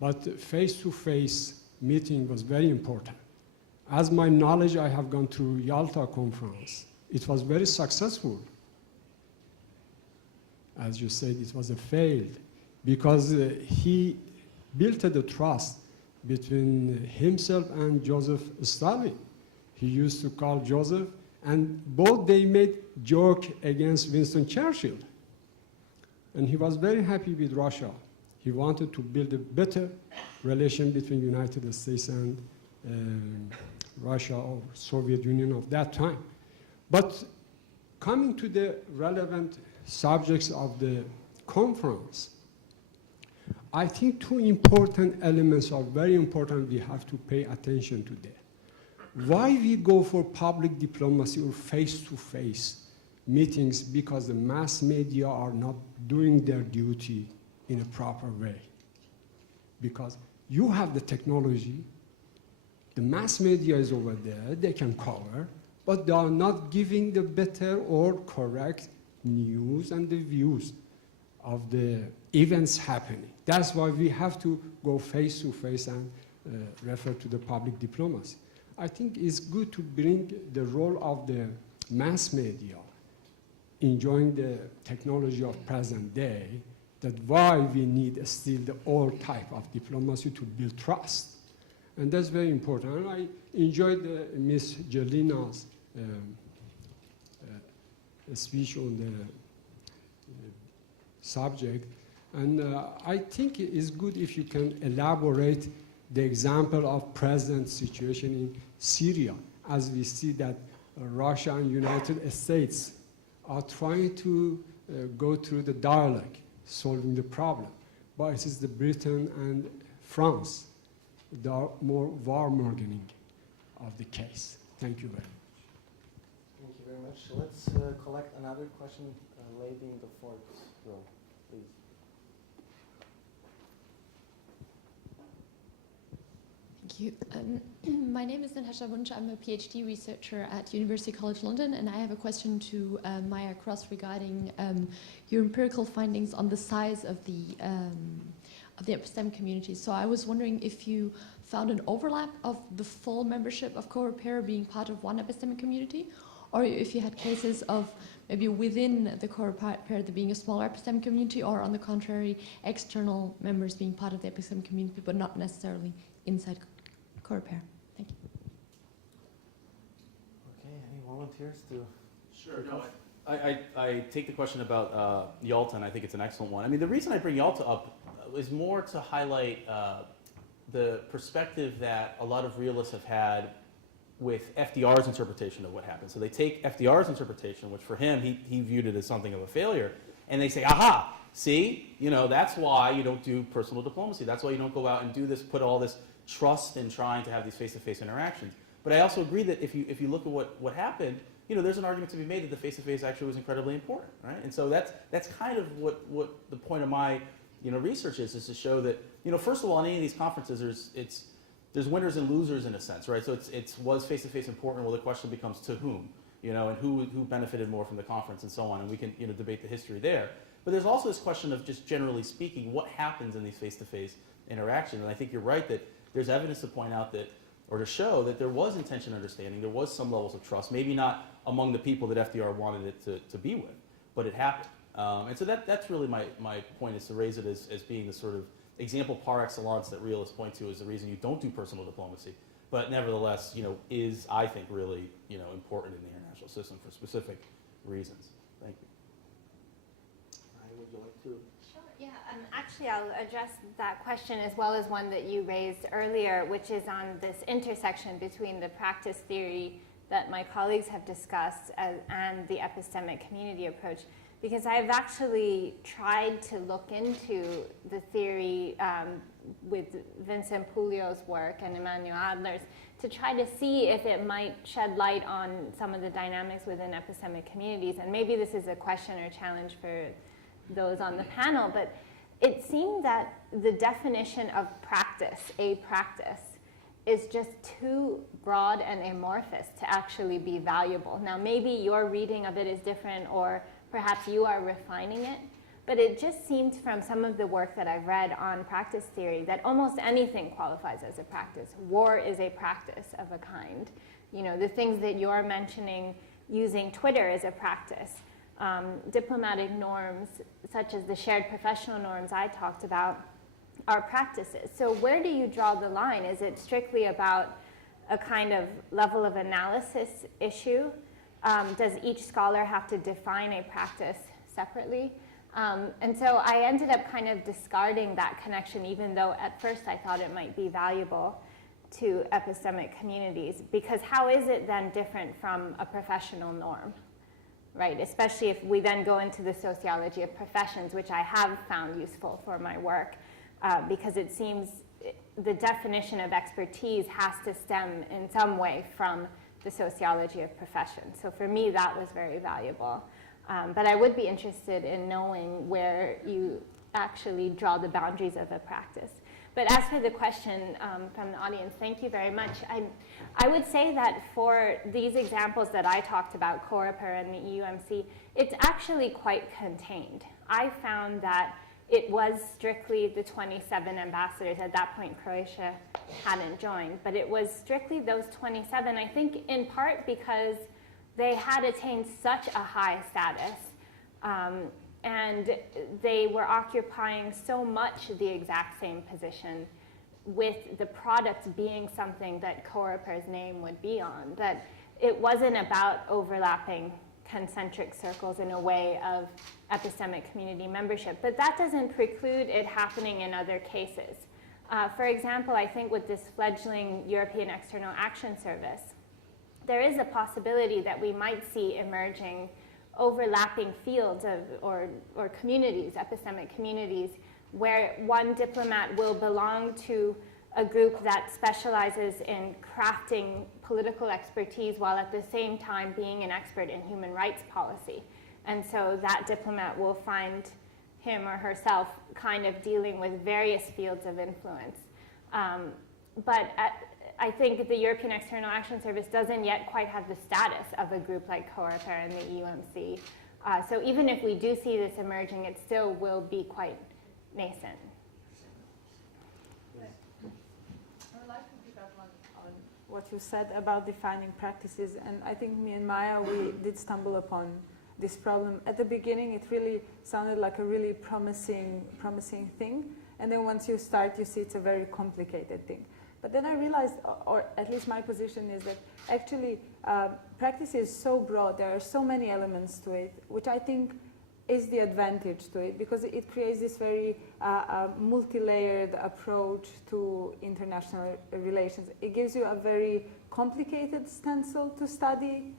but face-to-face meeting was very important. As my knowledge, I have gone through Yalta conference. It was very successful. As you said, it was a failed because he built the trust between himself and Joseph Stalin. He used to call Joseph, and both they made joke against Winston Churchill. And he was very happy with Russia. He wanted to build a better relation between United States and Russia or Soviet Union of that time. But coming to the relevant subjects of the conference, I think two important elements are very important we have to pay attention to them. Why we go for public diplomacy or face-to-face meetings? Because the mass media are not doing their duty in a proper way. Because you have the technology, the mass media is over there, they can cover, but they are not giving the better or correct news and the views of the events happening. That's why we have to go face to face and refer to the public diplomacy. I think it's good to bring the role of the mass media, enjoying the technology of present day, that why we need still the old type of diplomacy to build trust. And that's very important. And I enjoyed Ms. Jelena's speech on the subject. And I think it is good if you can elaborate the example of present situation in Syria, as we see that Russia and United States are trying to go through the dialogue, solving the problem. But it is the Britain and France that are more warmongering of the case. Thank you very much. Thank you very much. Let's collect another question. Lady in the fourth row, please. Thank you. My name is Natasha Wunsch. I'm a PhD researcher at University College London, and I have a question to Maja Cross regarding your empirical findings on the size of the epistemic community. So I was wondering if you found an overlap of the full membership of co-repair being part of one epistemic community, or if you had cases of maybe within the co-repair there being a smaller epistemic community, or on the contrary, external members being part of the epistemic community, but not necessarily inside co-repair. Thank you. Okay, any volunteers to? Sure. No, I take the question about Yalta, and I think it's an excellent one. I mean, the reason I bring Yalta up is more to highlight the perspective that a lot of realists have had with FDR's interpretation of what happened. So they take FDR's interpretation, which for him, he viewed it as something of a failure, and they say, aha, see, that's why you don't do personal diplomacy. That's why you don't go out and do this, put all this trust in trying to have these face-to-face interactions. But I also agree that if you look at what happened, there's an argument to be made that the face-to-face actually was incredibly important, right? And so that's kind of what the point of my research is to show that, first of all, in any of these conferences, there's winners and losers in a sense, right? So was face-to-face important? Well, the question becomes to whom, and who benefited more from the conference and so on, and we can debate the history there. But there's also this question of just generally speaking, what happens in these face-to-face interactions? And I think you're right that there's evidence to point out that, or to show that there was intention understanding, there was some levels of trust, maybe not among the people that FDR wanted it to be with, but it happened. And so that's really my point, is to raise it as being the sort of example par excellence that realists point to as the reason you don't do personal diplomacy, but nevertheless, is, I think, really, important in the international system for specific reasons. Thank you. Would you like to? Sure, yeah. Actually, I'll address that question as well as one that you raised earlier, which is on this intersection between the practice theory that my colleagues have discussed and the epistemic community approach. Because I've actually tried to look into the theory with Vincent Puglio's work and Emmanuel Adler's to try to see if it might shed light on some of the dynamics within epistemic communities. And maybe this is a question or challenge for those on the panel, but it seemed that the definition of practice, a practice, is just too broad and amorphous to actually be valuable. Now, maybe your reading of it is different, or perhaps you are refining it, but it just seemed from some of the work that I've read on practice theory that almost anything qualifies as a practice. War is a practice of a kind. The things that you're mentioning, using Twitter as a practice, diplomatic norms, such as the shared professional norms I talked about, are practices. So where do you draw the line? Is it strictly about a kind of level of analysis issue? Does each scholar have to define a practice separately? And so I ended up kind of discarding that connection, even though at first I thought it might be valuable to epistemic communities, because how is it then different from a professional norm, right? Especially if we then go into the sociology of professions, which I have found useful for my work, because it seems the definition of expertise has to stem in some way from the sociology of professions. So for me, that was very valuable. But I would be interested in knowing where you actually draw the boundaries of a practice. But as for the question from the audience, thank you very much. I would say that for these examples that I talked about, COREPER and the EUMC, it's actually quite contained. I found that it was strictly the 27 ambassadors. At that point, Croatia hadn't joined, but it was strictly those 27, I think in part because they had attained such a high status, and they were occupying so much the exact same position, with the product being something that COREPER's name would be on, that it wasn't about overlapping concentric circles in a way of epistemic community membership. But that doesn't preclude it happening in other cases. For example, I think with this fledgling European External Action Service, there is a possibility that we might see emerging overlapping fields of, or communities, epistemic communities, where one diplomat will belong to a group that specializes in crafting political expertise while at the same time being an expert in human rights policy. And so that diplomat will find him or herself kind of dealing with various fields of influence. I think the European External Action Service doesn't yet quite have the status of a group like COREPER and the EUMC. So even if we do see this emerging, it still will be quite nascent. I would like to pick up on what you said about defining practices, and I think me and Maja, we did stumble upon this problem. At the beginning, it really sounded like a really promising thing, and then once you start, you see it's a very complicated thing. But then I realized, or at least my position is that actually practice is so broad, there are so many elements to it, which I think is the advantage to it, because it creates this very multi-layered approach to international relations. It gives you a very complicated stencil to study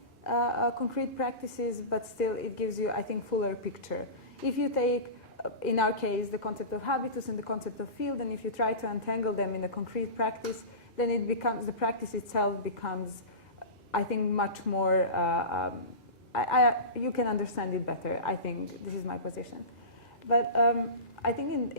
concrete practices, but still it gives you, I think, fuller picture. If you take, in our case, the concept of habitus and the concept of field, and if you try to untangle them in a concrete practice, then it becomes, the practice itself becomes, I think, much more, you can understand it better. I think this is my position. But I think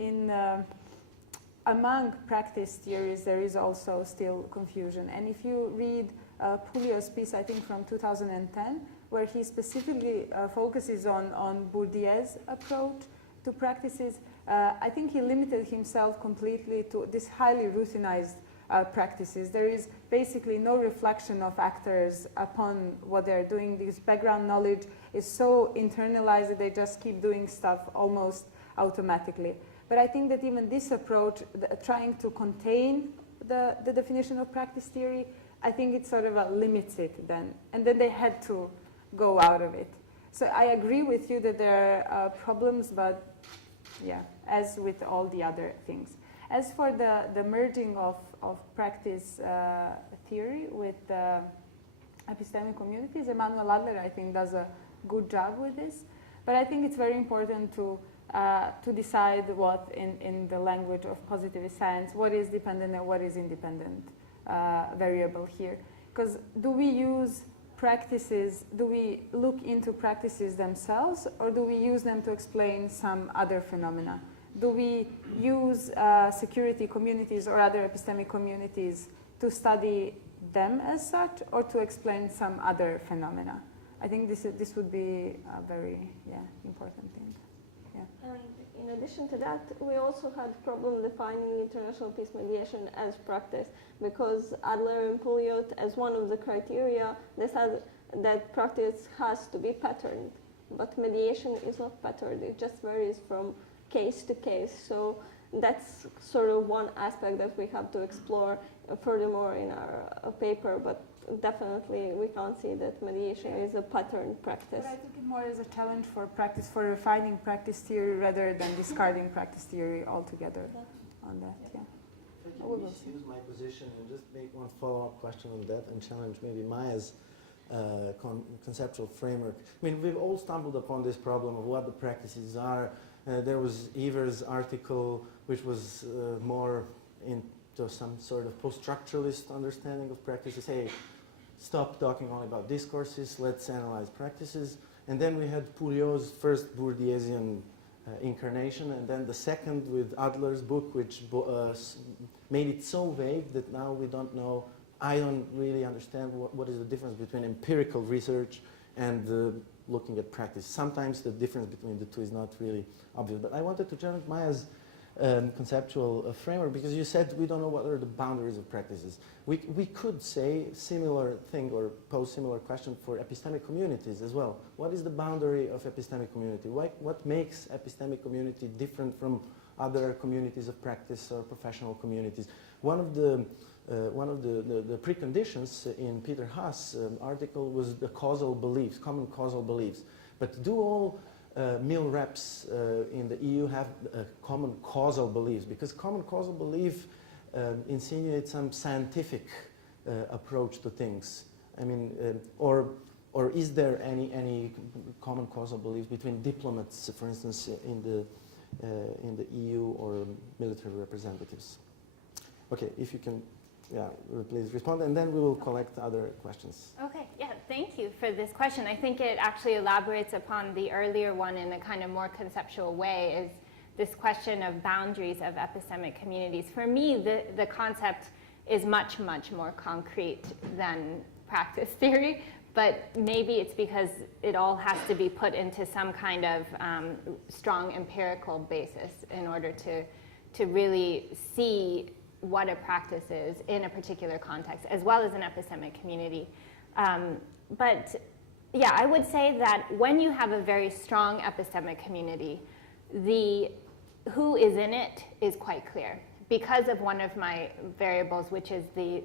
among practice theories, there is also still confusion. And if you read Puglio's piece, I think from 2010, where he specifically focuses on Bourdieu's approach to practices, I think he limited himself completely to this highly routinized practices. There is basically no reflection of actors upon what they're doing. This background knowledge is so internalized that they just keep doing stuff almost automatically. But I think that even this approach, trying to contain the definition of practice theory, I think it sort of limits it then. And then they had to go out of it. So I agree with you that there are problems, but yeah, as with all the other things. As for the merging of practice theory with epistemic communities, Emanuel Adler, I think, does a good job with this. But I think it's very important to decide what, in the language of positivist science, what is dependent and what is independent variable here. Because do we use practices, do we look into practices themselves, or do we use them to explain some other phenomena? Do we use security communities or other epistemic communities to study them as such, or to explain some other phenomena? I think this would be a very important thing. Yeah. And in addition to that, we also had problem defining international peace mediation as practice, because Adler and Puglio, as one of the criteria, they said that practice has to be patterned, but mediation is not patterned. It just varies from case to case. So that's sort of one aspect that we have to explore furthermore in our paper, but definitely we can't see that mediation is a pattern practice. But I took it more as a challenge for practice, for refining practice theory rather than discarding practice theory altogether on that. Yeah. If I can misuse my position and just make one follow-up question on that and challenge maybe Maya's conceptual framework. I mean, we've all stumbled upon this problem of what the practices are. There was Ever's article, which was more into some sort of post-structuralist understanding of practices. Hey, stop talking only about discourses, let's analyze practices. And then we had Puglio's first Bourdieusian incarnation, and then the second with Adler's book, which made it so vague that now we don't know. I don't really understand what is the difference between empirical research and looking at practice. Sometimes the difference between the two is not really obvious. But I wanted to challenge Maya's conceptual framework, because you said we don't know what are the boundaries of practices. We could say similar thing or pose similar question for epistemic communities as well. What is the boundary of epistemic community? What makes epistemic community different from other communities of practice or professional communities? One of the preconditions in Peter Haas' article was the causal beliefs, common causal beliefs. But do all mill reps in the EU have common causal beliefs? Because common causal belief insinuates some scientific approach to things. I mean, or is there any common causal belief between diplomats, for instance, in the EU or military representatives? Okay, if you can. Yeah, please respond, and then we will collect other questions. Okay, yeah, thank you for this question. I think it actually elaborates upon the earlier one in a kind of more conceptual way, is this question of boundaries of epistemic communities. For me, the concept is much, much more concrete than practice theory, but maybe it's because it all has to be put into some kind of strong empirical basis in order to really see what a practice is in a particular context, as well as an epistemic community. But yeah, I would say that when you have a very strong epistemic community, the who is in it is quite clear because of one of my variables, which is the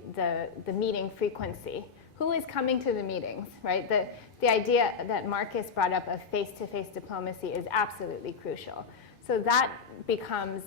meeting frequency. Who is coming to the meetings, right? The idea that Marcus brought up of face-to-face diplomacy is absolutely crucial. So that becomes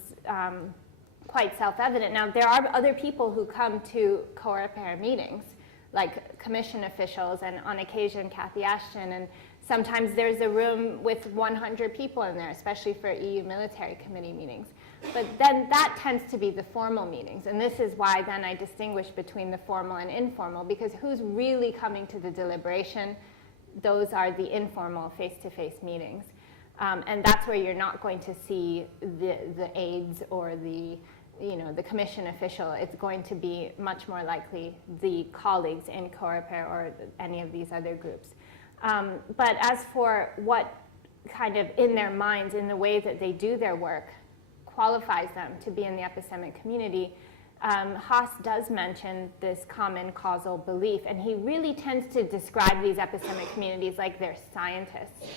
quite self-evident. Now, there are other people who come to COREPER meetings, like commission officials, and on occasion, Cathy Ashton, and sometimes there's a room with 100 people in there, especially for EU military committee meetings. But then that tends to be the formal meetings, and this is why then I distinguish between the formal and informal, because who's really coming to the deliberation? Those are the informal face-to-face meetings. And that's where you're not going to see the aides or the commission official. It's going to be much more likely the colleagues in COREPER or any of these other groups. But as for what kind of in their minds, in the way that they do their work, qualifies them to be in the epistemic community, Haas does mention this common causal belief, and he really tends to describe these epistemic communities like they're scientists,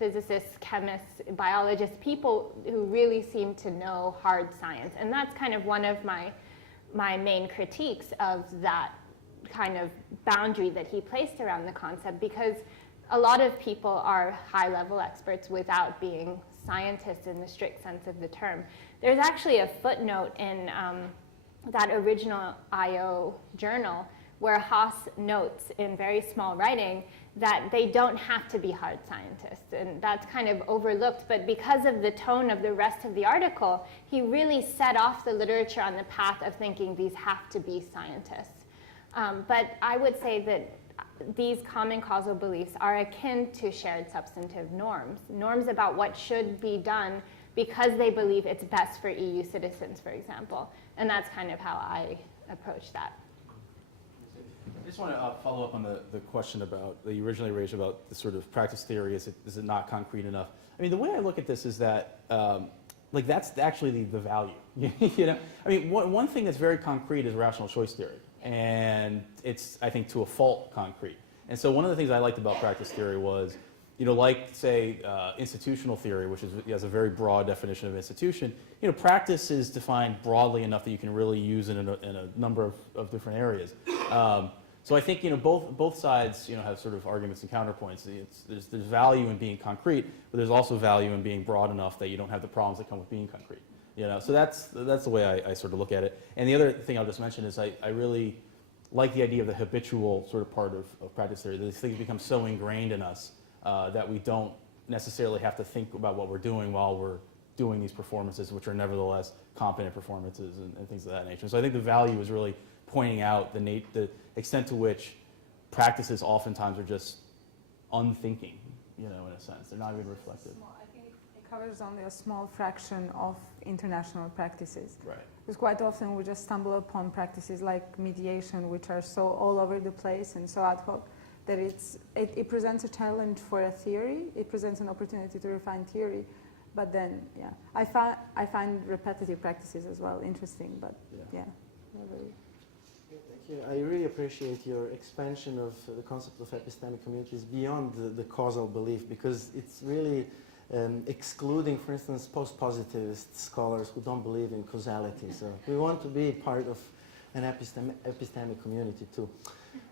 physicists, chemists, biologists, people who really seem to know hard science. And that's kind of one of my main critiques of that kind of boundary that he placed around the concept, because a lot of people are high-level experts without being scientists in the strict sense of the term. There's actually a footnote in that original I/O journal where Haas notes in very small writing that they don't have to be hard scientists, and that's kind of overlooked, but because of the tone of the rest of the article, he really set off the literature on the path of thinking these have to be scientists. But I would say that these common causal beliefs are akin to shared substantive norms about what should be done because they believe it's best for EU citizens, for example, and that's kind of how I approach that. I just want to follow up on the question about that you originally raised about the sort of practice theory. Is it not concrete enough? I mean, the way I look at this is that like that's actually the value. You know, I mean, one thing that's very concrete is rational choice theory, and it's, I think, to a fault concrete. And so one of the things I liked about practice theory was, you know, like say institutional theory, which has a very broad definition of institution. You know, practice is defined broadly enough that you can really use it in a number of different areas. So I think, you know, both sides, you know, have sort of arguments and counterpoints. There's value in being concrete, but there's also value in being broad enough that you don't have the problems that come with being concrete. You know, so that's the way I sort of look at it. And the other thing I'll just mention is I really like the idea of the habitual sort of part of practice theory. These things become so ingrained in us that we don't necessarily have to think about what we're doing while we're doing these performances, which are nevertheless competent performances and things of that nature. So I think the value is really pointing out the extent to which practices oftentimes are just unthinking, you know, in a sense. They're not even reflected. I think it covers only a small fraction of international practices. Right. Because quite often we just stumble upon practices like mediation, which are so all over the place and so ad hoc that it presents a challenge for a theory. It presents an opportunity to refine theory. But then, yeah, I find repetitive practices as well interesting, but yeah. Thank you. I really appreciate your expansion of the concept of epistemic communities beyond the causal belief, because it's really excluding, for instance, post-positivist scholars who don't believe in causality. So we want to be part of an epistemic community too.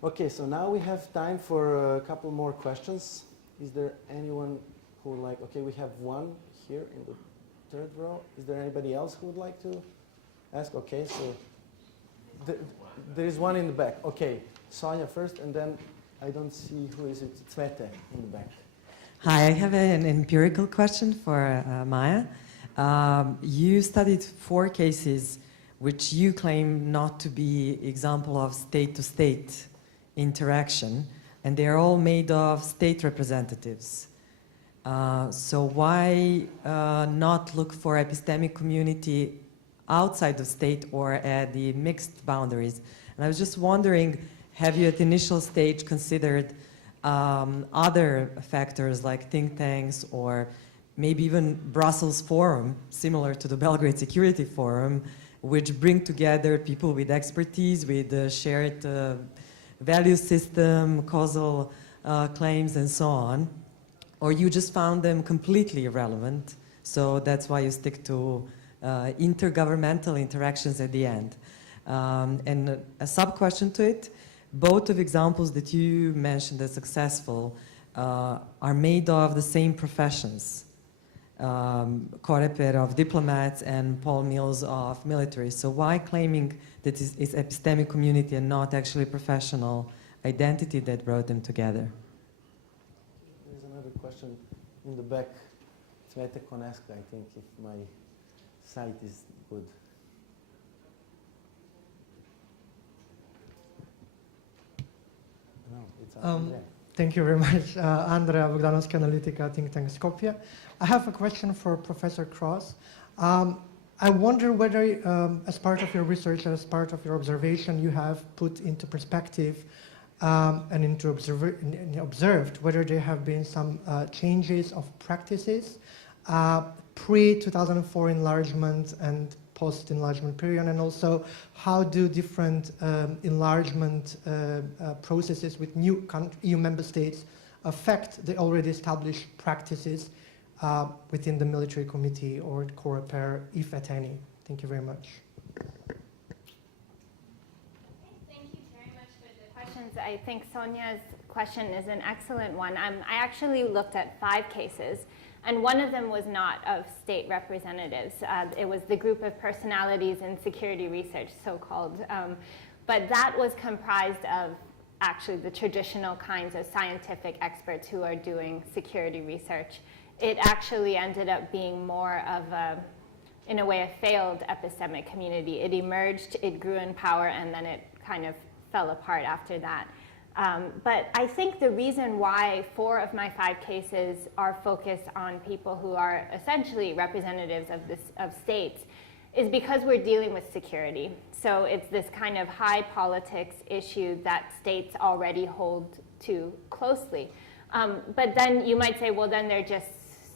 Okay, so now we have time for a couple more questions. Is there anyone who would like? Okay, we have one here in the third row. Is there anybody else who would like to ask? Okay, so there is one in the back. Okay, Sonia first, and then I don't see who is it. Cvete in the back. Hi, I have an empirical question for Maja. You studied 4 cases which you claim not to be example of state-to-state interaction, and they are all made of state representatives. So why not look for epistemic community outside the state or at the mixed boundaries? And I was just wondering, have you at the initial stage considered other factors like think tanks or maybe even Brussels Forum, similar to the Belgrade Security Forum, which bring together people with expertise, with a shared value system, causal claims, and so on? Or you just found them completely irrelevant, so that's why you stick to intergovernmental interactions at the end? And a sub-question to it, both of examples that you mentioned as successful are made of the same professions. Koreper of diplomats and Paul Mills of military. So why claiming that it's epistemic community and not actually professional identity that brought them together? There's another question in the back. Cvete Koneska, I think, if my sight is good. No, it's Andrea. Thank you very much. Andrea Bogdanovska, Analytica, think tank Skopje. I have a question for Professor Cross. I wonder whether, as part of your research, as part of your observation, you have put into perspective and observed whether there have been some changes of practices pre-2004 enlargement and post-enlargement period, and also how do different enlargement processes with new EU member states affect the already established practices within the military committee or COREPER, if at any? Thank you very much. Thank you very much for the questions. I think Sonia's question is an excellent one. I actually looked at 5 cases, and one of them was not of state representatives. It was the group of personalities in security research, so-called. But that was comprised of actually the traditional kinds of scientific experts who are doing security research. It actually ended up being more of in a way, a failed epistemic community. It emerged, it grew in power, and then it kind of fell apart after that. But I think the reason why 4 of my 5 cases are focused on people who are essentially representatives of states is because we're dealing with security. So it's this kind of high politics issue that states already hold to closely. But then you might say, well, then they're just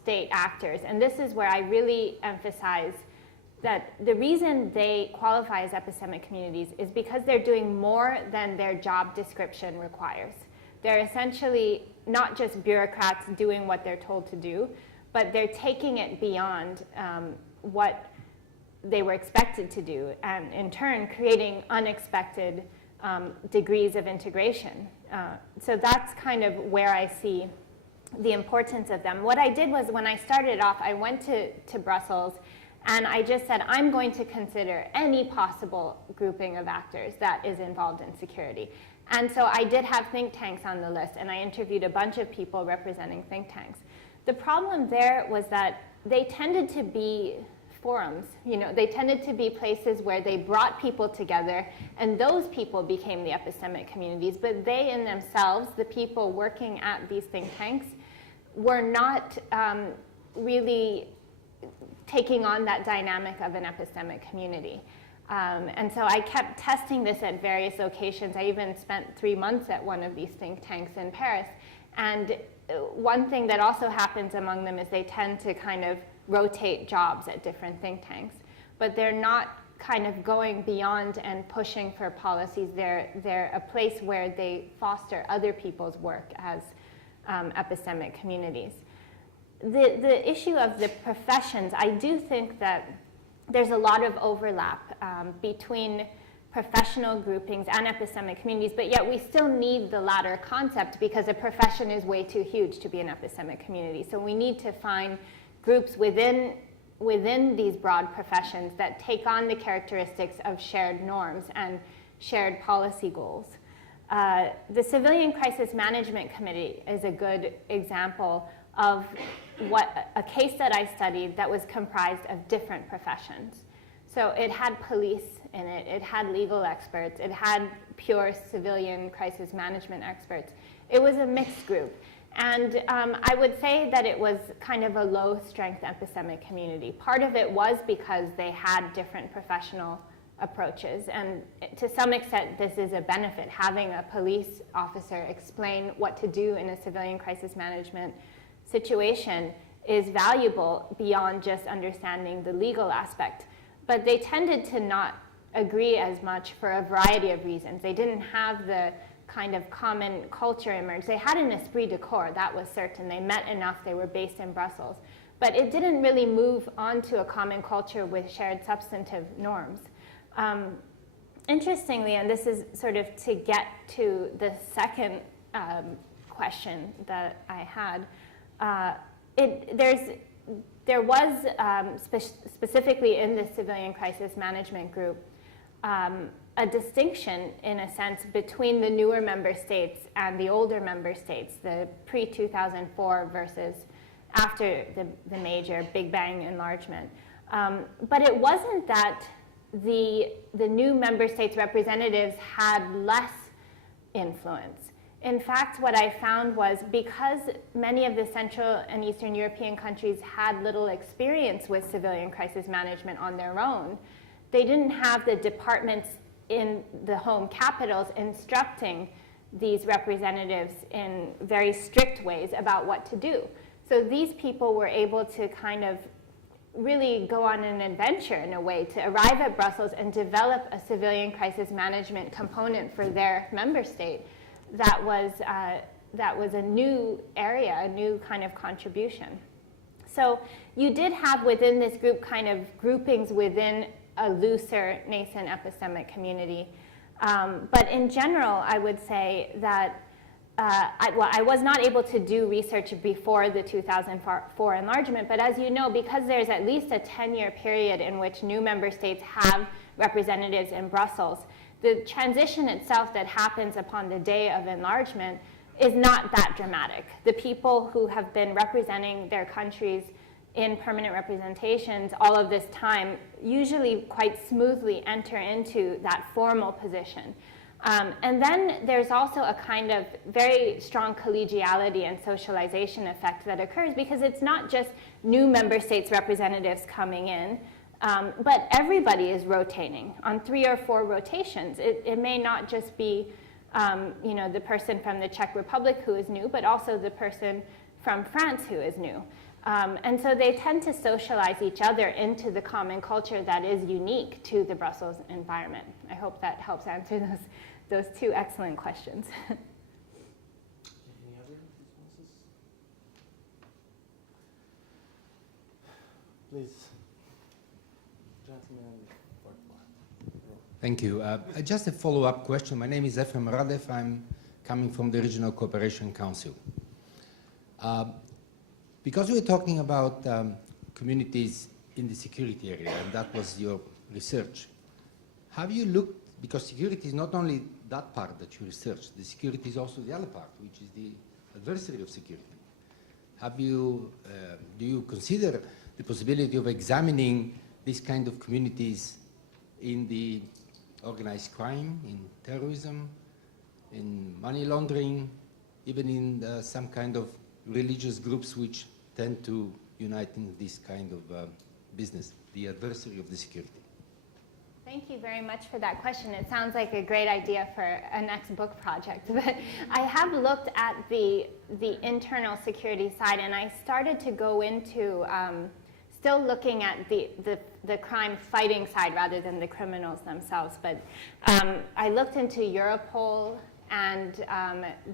state actors. And this is where I really emphasize that the reason they qualify as epistemic communities is because they're doing more than their job description requires. They're essentially not just bureaucrats doing what they're told to do, but they're taking it beyond what they were expected to do, and in turn creating unexpected degrees of integration. So that's kind of where I see the importance of them. What I did was, when I started off, I went to Brussels, and I just said, I'm going to consider any possible grouping of actors that is involved in security. And so I did have think tanks on the list, and I interviewed a bunch of people representing think tanks. The problem there was that they tended to be forums. You know, they tended to be places where they brought people together, and those people became the epistemic communities. But they in themselves, the people working at these think tanks, were not really taking on that dynamic of an epistemic community. And so I kept testing this at various locations. I even spent 3 months at one of these think tanks in Paris. And one thing that also happens among them is they tend to kind of rotate jobs at different think tanks. But they're not kind of going beyond and pushing for policies. They're a place where they foster other people's work as epistemic communities. The issue of the professions, I do think that there's a lot of overlap between professional groupings and epistemic communities, but yet we still need the latter concept because a profession is way too huge to be an epistemic community. So we need to find groups within these broad professions that take on the characteristics of shared norms and shared policy goals. The Civilian Crisis Management Committee is a good example of a case that I studied that was comprised of different professions. So it had police in it, it had legal experts, it had pure civilian crisis management experts. It was a mixed group. And I would say that it was kind of a low-strength epistemic community. Part of it was because they had different professional approaches. And to some extent, this is a benefit. Having a police officer explain what to do in a civilian crisis management situation is valuable beyond just understanding the legal aspect. But they tended to not agree as much for a variety of reasons. They didn't have the kind of common culture emerge. They had an esprit de corps, that was certain. They met enough, they were based in Brussels. But it didn't really move onto a common culture with shared substantive norms. Interestingly, and this is sort of to get to the second question that I had, there was specifically in the civilian crisis management group a distinction, in a sense, between the newer member states and the older member states, the pre-2004 versus after the major Big Bang enlargement. But it wasn't that the new member states representatives had less influence. In fact, what I found was because many of the Central and Eastern European countries had little experience with civilian crisis management on their own, they didn't have the departments in the home capitals instructing these representatives in very strict ways about what to do. So these people were able to kind of really go on an adventure in a way to arrive at Brussels and develop a civilian crisis management component for their member state that was a new area, a new kind of contribution. So you did have within this group kind of groupings within a looser nascent epistemic community. But in general, I would say that I was not able to do research before the 2004 enlargement, but as you know, because there's at least a 10-year period in which new member states have representatives in Brussels, the transition itself that happens upon the day of enlargement is not that dramatic. The people who have been representing their countries in permanent representations all of this time usually quite smoothly enter into that formal position. And then there's also a kind of very strong collegiality and socialization effect that occurs because it's not just new member states representatives coming in, but everybody is rotating on 3 or 4 rotations. It may not just be the person from the Czech Republic who is new, but also the person from France who is new. And so they tend to socialize each other into the common culture that is unique to the Brussels environment. I hope that helps answer those 2 excellent questions. Any other responses? Please, gentleman. Thank you. Just a follow-up question. My name is Efrem Radev. I'm coming from the Regional Cooperation Council. Because we're talking about communities in the security area, and that was your research, have you looked, because security is not only that part that you researched, the security is also the other part, which is the adversary of security. Have you, do you consider the possibility of examining these kind of communities in the organized crime, in terrorism, in money laundering, even in some kind of religious groups which tend to unite in this kind of business, the adversary of the security? Thank you very much for that question. It sounds like a great idea for a next book project. But I have looked at the internal security side, and I started to go into still looking at the crime fighting side rather than the criminals themselves. But I looked into Europol and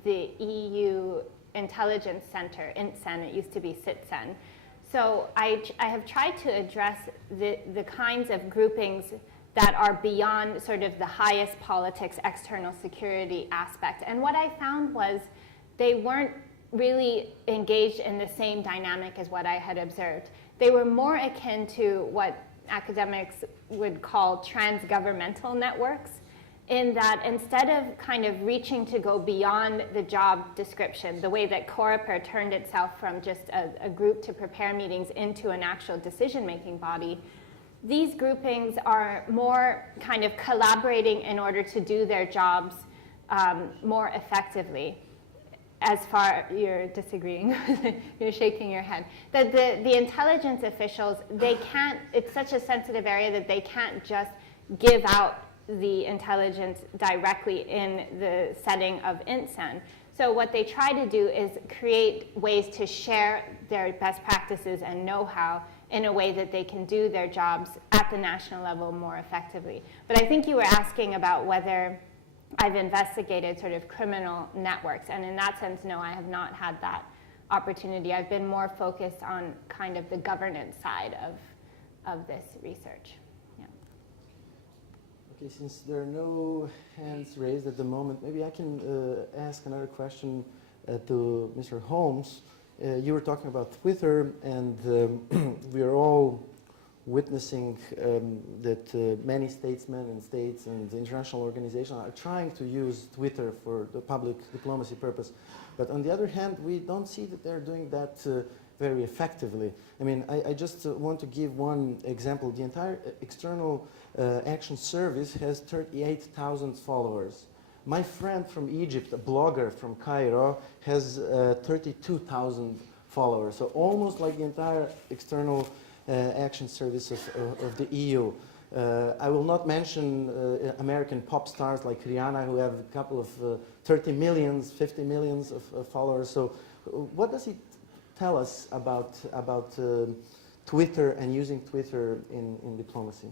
the EU Intelligence Center, INTCEN, it used to be CITCEN. So I have tried to address the kinds of groupings that are beyond sort of the highest politics, external security aspect. And what I found was they weren't really engaged in the same dynamic as what I had observed. They were more akin to what academics would call transgovernmental networks, in that instead of kind of reaching to go beyond the job description, the way that COREPER turned itself from just a group to prepare meetings into an actual decision-making body, these groupings are more kind of collaborating in order to do their jobs more effectively. As far, you're disagreeing, you're shaking your head. That the intelligence officials, they can't, it's such a sensitive area that they can't just give out the intelligence directly in the setting of INTCEN. So what they try to do is create ways to share their best practices and know-how in a way that they can do their jobs at the national level more effectively. But I think you were asking about whether I've investigated sort of criminal networks, and in that sense, no, I have not had that opportunity. I've been more focused on kind of the governance side of this research. Yeah. Okay, since there are no hands raised at the moment, maybe I can ask another question to Mr. Holmes. You were talking about Twitter, and we are all witnessing that many statesmen and states and international organizations are trying to use Twitter for the public diplomacy purpose. But on the other hand, we don't see that they're doing that very effectively. I mean, I just want to give one example. The entire External Action Service has 38,000 followers. My friend from Egypt, a blogger from Cairo, has 32,000 followers. So almost like the entire External Action Service of the EU. I will not mention American pop stars like Rihanna, who have a couple of 30 millions, 50 millions of followers. So what does it tell us about Twitter and using Twitter in diplomacy?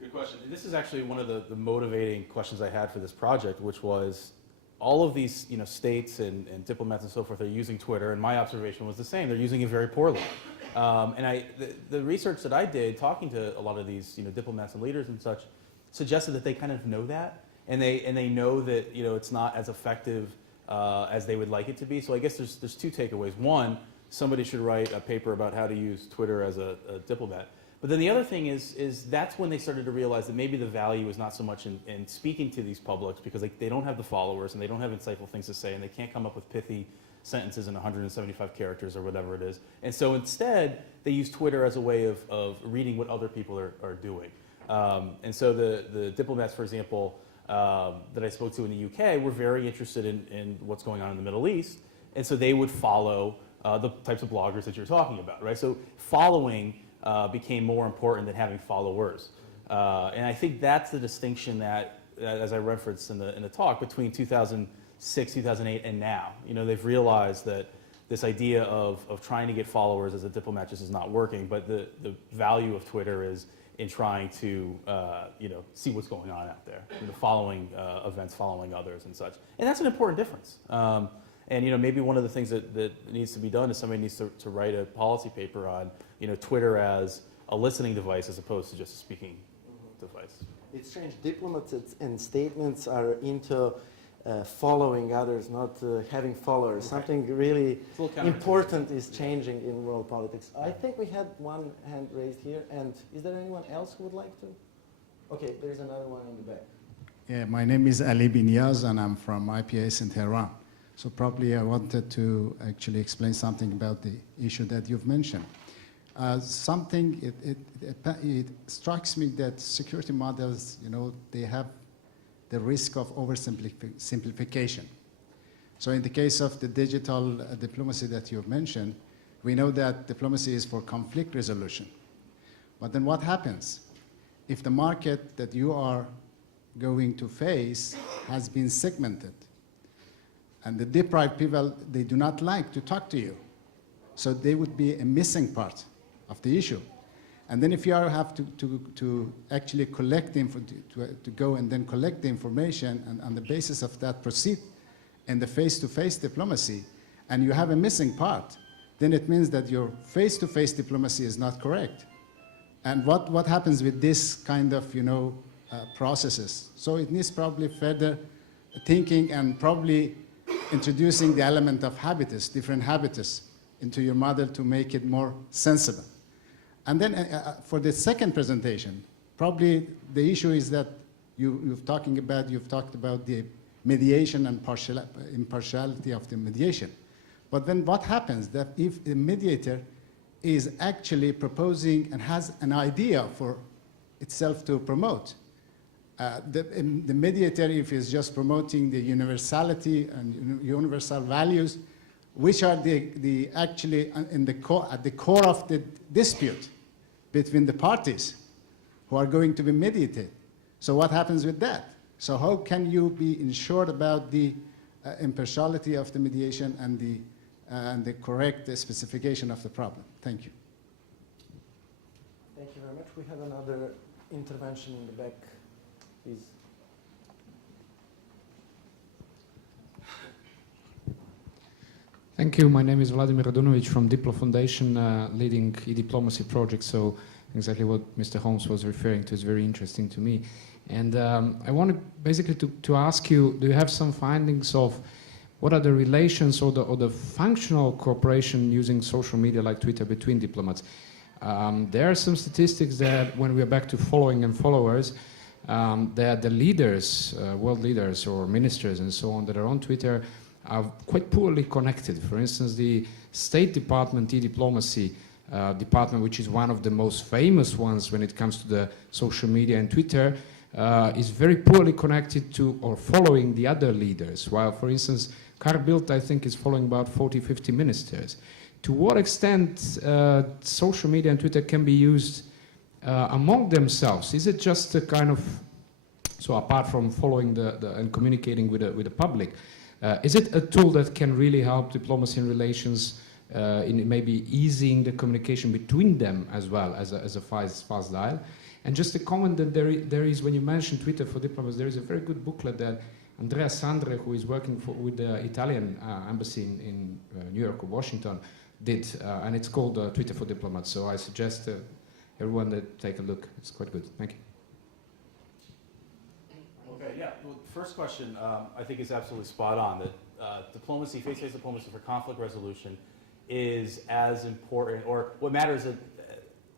Good question. This is actually one of the motivating questions I had for this project, which was all of these states and diplomats and so forth are using Twitter, and my observation was the same. They're using it very poorly. And the research that I did, talking to a lot of these diplomats and leaders and such, suggested that they kind of know that, and they know that it's not as effective as they would like it to be. So I guess there's two takeaways. One, somebody should write a paper about how to use Twitter as a diplomat. But then the other thing is that's when they started to realize that maybe the value is not so much in speaking to these publics, because they don't have the followers and they don't have insightful things to say, and they can't come up with pithy sentences in 175 characters or whatever it is. And so instead, they use Twitter as a way of reading what other people are doing. And so the diplomats, for example, that I spoke to in the UK were very interested in what's going on in the Middle East. And so they would follow the types of bloggers that you're talking about, right? So following became more important than having followers. And I think that's the distinction that, as I referenced in the talk, between 2006, 2008, and now. They've realized that this idea of trying to get followers as a diplomat just is not working, but the value of Twitter is in trying to see what's going on out there, following events, following others and such. And that's an important difference. And maybe one of the things that needs to be done is somebody needs to write a policy paper on Twitter as a listening device as opposed to just a speaking device. It's strange. Diplomats and statements are into following others, not having followers. Okay. Something really important is changing in world politics. I think we had one hand raised here, and is there anyone else who would like to? Okay, there's another one in the back. Yeah, my name is Ali Binyaz, and I'm from IPS in Tehran. So probably I wanted to actually explain something about the issue that you've mentioned. It strikes me that security models, they have the risk of oversimplification. So in the case of the digital diplomacy that you've mentioned, we know that diplomacy is for conflict resolution. But then what happens? If the market that you are going to face has been segmented, and the deprived people, they do not like to talk to you. So they would be a missing part of the issue. And then if you have to actually collect the to go and then collect the information and on the basis of that proceed in the face-to-face diplomacy, and you have a missing part, then it means that your face-to-face diplomacy is not correct. And what happens with this kind of, processes? So it needs probably further thinking and probably introducing the element of habitus, different habitus, into your model to make it more sensible. And then for the second presentation, probably the issue is that you've talked about the mediation and impartiality of the mediation. But then what happens that if the mediator is actually proposing and has an idea for itself to promote? The mediator, if he's just promoting the universality and universal values, which are actually at the core of the dispute between the parties who are going to be mediated. So what happens with that? So how can you be ensured about the impartiality of the mediation and the correct specification of the problem? Thank you. Thank you very much. We have another intervention in the back, please. Thank you. My name is Vladimir Radunović from Diplo Foundation, leading e-diplomacy project. So exactly what Mr. Holmes was referring to is very interesting to me. And I wanted basically to ask you, do you have some findings of what are the relations or the functional cooperation using social media like Twitter between diplomats? There are some statistics that when we are back to following and followers, that the leaders, world leaders or ministers and so on that are on Twitter are quite poorly connected. For instance, the State Department e-diplomacy department, which is one of the most famous ones when it comes to the social media and Twitter, is very poorly connected to or following the other leaders. While, for instance, Carl Bildt, I think, is following about 40, 50 ministers. To what extent social media and Twitter can be used among themselves? Is it just a kind of, so apart from following and communicating with the public, is it a tool that can really help diplomacy and relations in maybe easing the communication between them as well as a fast dial? And just a comment that there is, when you mention Twitter for diplomats, there is a very good booklet that Andrea Sandre, who is working with the Italian embassy in New York or Washington, did, and it's called Twitter for Diplomats. So I suggest everyone that take a look. It's quite good. Thank you. Okay, yeah. Well, first question I think is absolutely spot on. That diplomacy, face-to-face diplomacy for conflict resolution, is as important, or what matters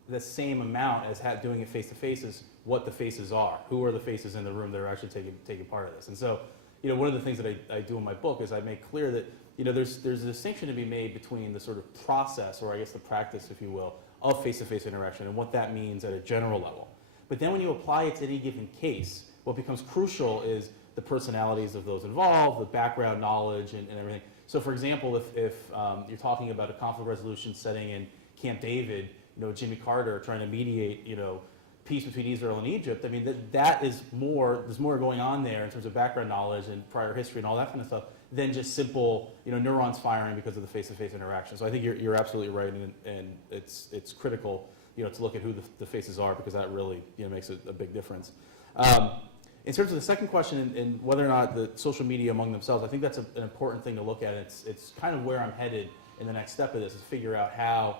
the same amount as doing it face-to-face is what the faces are. Who are the faces in the room that are actually taking part of this? And so, one of the things that I do in my book is I make clear that there's a distinction to be made between the sort of process, or I guess the practice, if you will, of face-to-face interaction and what that means at a general level. But then when you apply it to any given case, what becomes crucial is the personalities of those involved, the background knowledge, and everything. So, for example, if you're talking about a conflict resolution setting in Camp David, Jimmy Carter trying to mediate, peace between Israel and Egypt, I mean, that is more, there's more going on there in terms of background knowledge and prior history and all that kind of stuff than just simple, neurons firing because of the face-to-face interaction. So I think you're absolutely right, and it's critical, to look at who the faces are, because that really, makes a big difference. In terms of the second question and whether or not the social media among themselves, I think that's an important thing to look at. It's kind of where I'm headed in the next step of this, is figure out how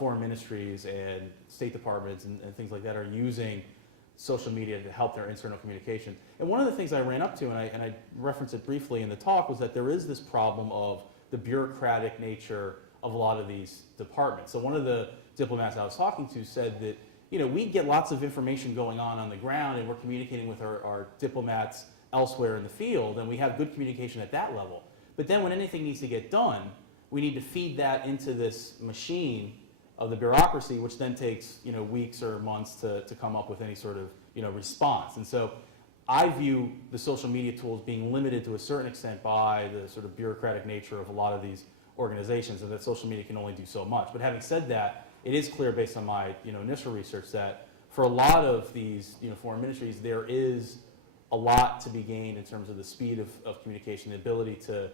foreign ministries and State Departments and things like that are using social media to help their internal communication. And one of the things I ran up to, and I referenced it briefly in the talk, was that there is this problem of the bureaucratic nature of a lot of these departments. So one of the diplomats I was talking to said that, we get lots of information going on the ground, and we're communicating with our diplomats elsewhere in the field, and we have good communication at that level. But then when anything needs to get done, we need to feed that into this machine of the bureaucracy, which then takes weeks or months to come up with any sort of response. And so I view the social media tools being limited to a certain extent by the sort of bureaucratic nature of a lot of these organizations, and that social media can only do so much. But having said that, it is clear based on my initial research that for a lot of these foreign ministries, there is a lot to be gained in terms of the speed of communication, the ability to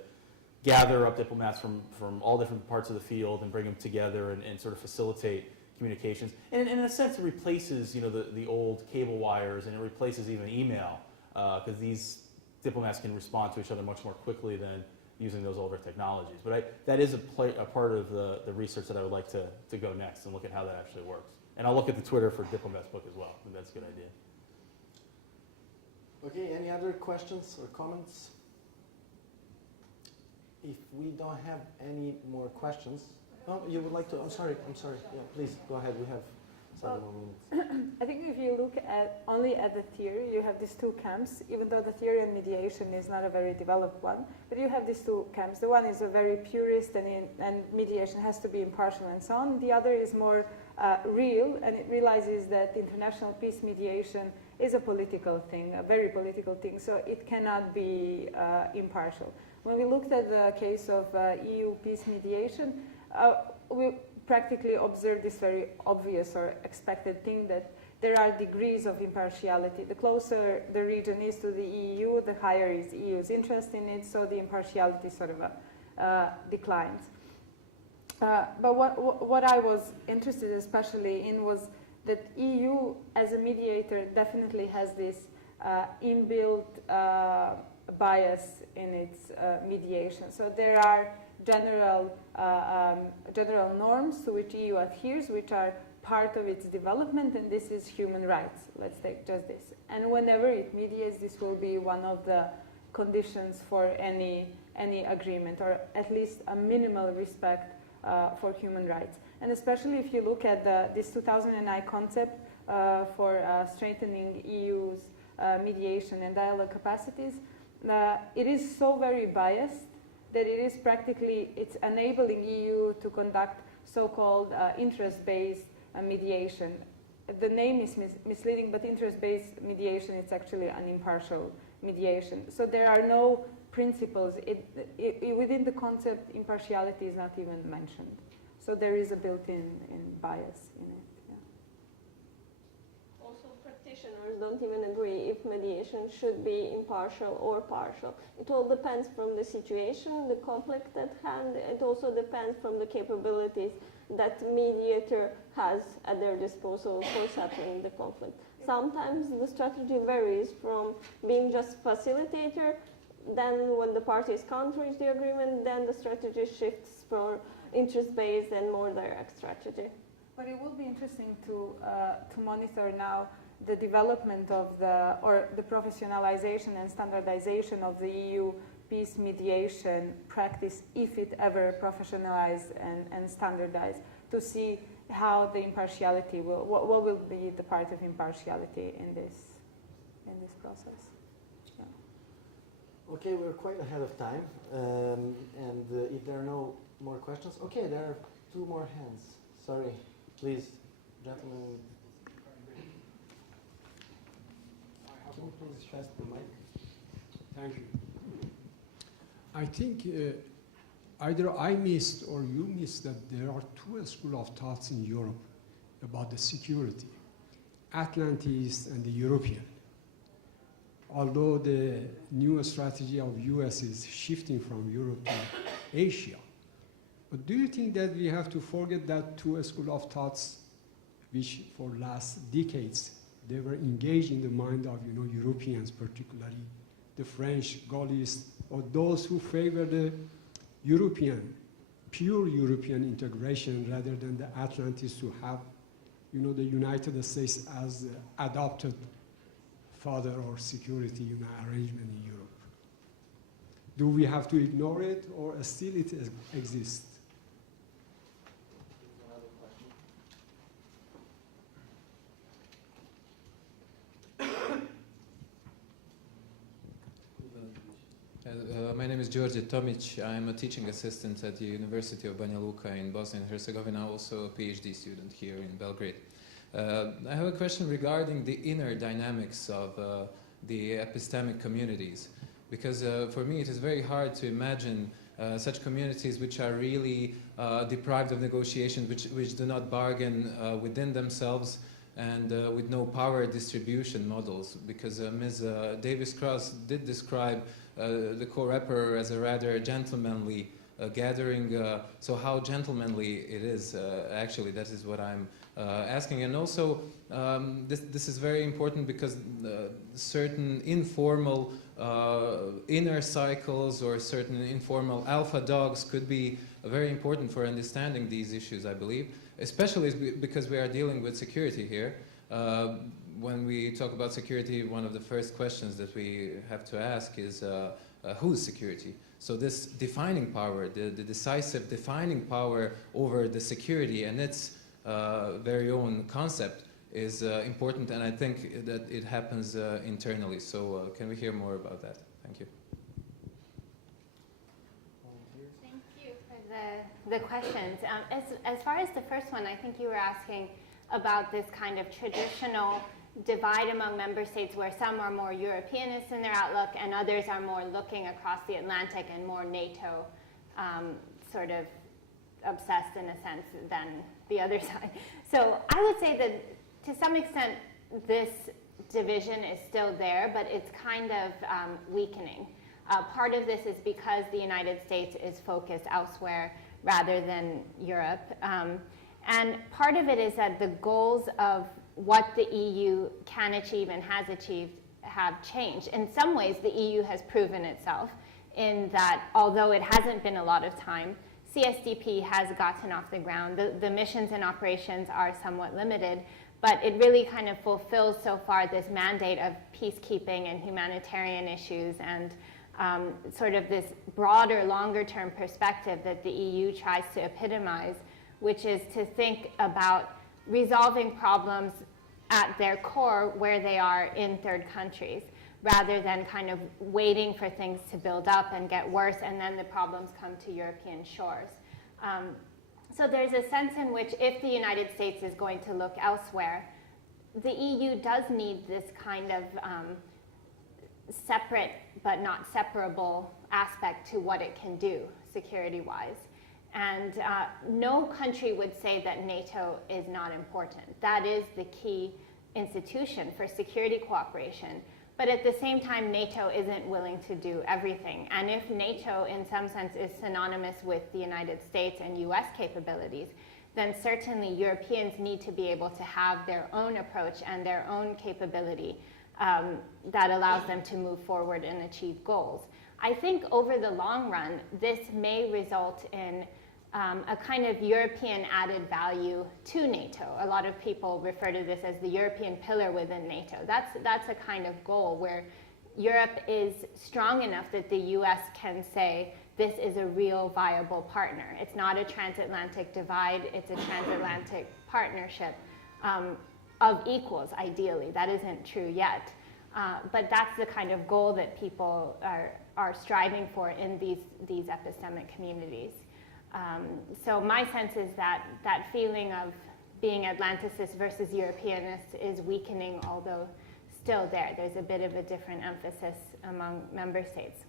gather up diplomats from all different parts of the field and bring them together and sort of facilitate communications. And in a sense, it replaces the old cable wires, and it replaces even email, because these diplomats can respond to each other much more quickly than using those older technologies. But that is a part of the research that I would like to go next and look at how that actually works. And I'll look at the Twitter for Diplomat's book as well. I think that's a good idea. Okay, any other questions or comments? If we don't have any more questions, oh, you would like to, I'm sorry, yeah, please, go ahead, we have 7 more minutes. I think if you look only at the theory, you have these two camps, even though the theory on mediation is not a very developed one, but you have these two camps. The one is a very purist and mediation has to be impartial and so on. The other is more real, and it realizes that international peace mediation is a political thing, a very political thing, so it cannot be impartial. When we looked at the case of EU peace mediation, we practically observed this very obvious or expected thing that there are degrees of impartiality. The closer the region is to the EU, the higher is the EU's interest in it, so the impartiality sort of declines. But what I was interested especially in was that EU as a mediator definitely has this inbuilt bias in its mediation. So there are general norms to which EU adheres, which are part of its development, and this is human rights. Let's take just this. And whenever it mediates, this will be one of the conditions for any agreement, or at least a minimal respect for human rights. And especially if you look at this 2009 concept for strengthening EU's mediation and dialogue capacities, it is so very biased that it is practically, it's enabling EU to conduct so-called interest-based mediation. The name is misleading, but interest-based mediation is actually an impartial mediation. So there are no principles. Within the concept, impartiality is not even mentioned. So there is a built-in bias in it. Yeah. Also, practitioners don't even agree if mediation should be impartial or partial. It all depends from the situation, the conflict at hand. It also depends from the capabilities that mediator has at their disposal for settling the conflict. Sometimes the strategy varies from being just facilitator, then when the parties can't reach the agreement, then the strategy shifts for interest-based and more direct strategy. But it will be interesting to monitor now the development of the professionalization and standardization of the EU peace mediation practice, if it ever professionalized and standardized, to see how the impartiality what will be the part of impartiality in this process. Yeah. Okay, we're quite ahead of time, and if there are no more questions, okay, there are 2 more hands. Sorry, please, gentlemen. Can you please pass the mic? Thank you. I think either I missed or you missed that there are 2 schools of thoughts in Europe about the security, Atlantist and the European. Although the new strategy of US is shifting from Europe to Asia. But do you think that we have to forget that 2 schools of thoughts which for last decades they were engaged in the mind of Europeans, particularly the French, Gaullists, or those who favor the European, pure European integration rather than the Atlantists who have, the United States as the adopted father or security arrangement in Europe. Do we have to ignore it, or still it exists? My name is George Tomic. I'm a teaching assistant at the University of Banja Luka in Bosnia and Herzegovina, also a PhD student here in Belgrade. I have a question regarding the inner dynamics of the epistemic communities. Because for me it is very hard to imagine such communities which are really deprived of negotiation, which do not bargain within themselves, and with no power distribution models. Because Ms. Davis-Cross did describe the co-rapper as a rather gentlemanly gathering. So how gentlemanly it is, actually, that is what I'm asking. And also, this is very important because certain informal inner cycles or certain informal alpha dogs could be very important for understanding these issues, I believe, especially because we are dealing with security here. When we talk about security, one of the first questions that we have to ask is whose security? So this defining power, the decisive defining power over the security and its very own concept is important, and I think that it happens internally. So can we hear more about that? Thank you. Thank you for the questions. As far as the first one, I think you were asking about this kind of traditional divide among member states where some are more Europeanist in their outlook and others are more looking across the Atlantic and more NATO sort of obsessed in a sense than the other side. So I would say that to some extent this division is still there, but it's kind of weakening. Part of this is because the United States is focused elsewhere rather than Europe. And part of it is that the goals of what the EU can achieve and has achieved have changed. In some ways, the EU has proven itself in that although it hasn't been a lot of time, CSDP has gotten off the ground. The missions and operations are somewhat limited, but it really kind of fulfills so far this mandate of peacekeeping and humanitarian issues and sort of this broader, longer-term perspective that the EU tries to epitomize, which is to think about resolving problems at their core where they are in third countries, rather than kind of waiting for things to build up and get worse and then the problems come to European shores. So there's a sense in which if the United States is going to look elsewhere, the EU does need this kind of separate but not separable aspect to what it can do security-wise. And no country would say that NATO is not important. That is the key institution for security cooperation. But at the same time, NATO isn't willing to do everything. And if NATO, in some sense, is synonymous with the United States and US capabilities, then certainly Europeans need to be able to have their own approach and their own capability that allows them to move forward and achieve goals. I think over the long run, this may result in a kind of European added value to NATO. A lot of people refer to this as the European pillar within NATO. That's a kind of goal where Europe is strong enough that the US can say, this is a real viable partner. It's not a transatlantic divide, it's a transatlantic partnership of equals, ideally. That isn't true yet. But that's the kind of goal that people are striving for in these epistemic communities. So my sense is that that feeling of being Atlanticist versus Europeanist is weakening, although still there. There's a bit of a different emphasis among member states.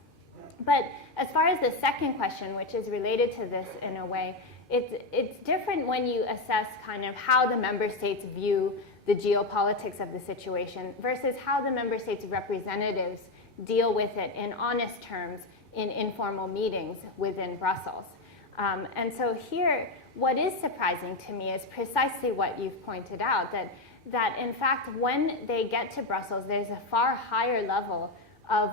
But as far as the second question, which is related to this in a way, it's different when you assess kind of how the member states view the geopolitics of the situation versus how the member states' representatives deal with it in honest terms in informal meetings within Brussels. And so here, what is surprising to me is precisely what you've pointed out, that in fact, when they get to Brussels, there's a far higher level of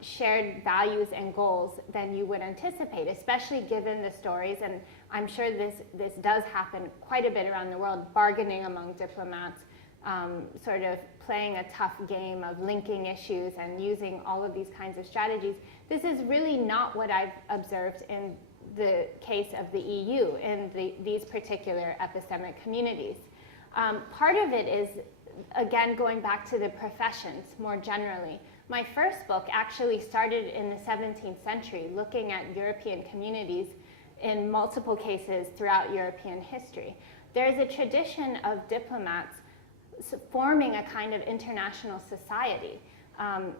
shared values and goals than you would anticipate, especially given the stories, and I'm sure this does happen quite a bit around the world, bargaining among diplomats, sort of playing a tough game of linking issues and using all of these kinds of strategies. This is really not what I've observed in the case of the EU in these particular epistemic communities. Part of it is, again, going back to the professions more generally. My first book actually started in the 17th century, looking at European communities in multiple cases throughout European history. There's a tradition of diplomats forming a kind of international society.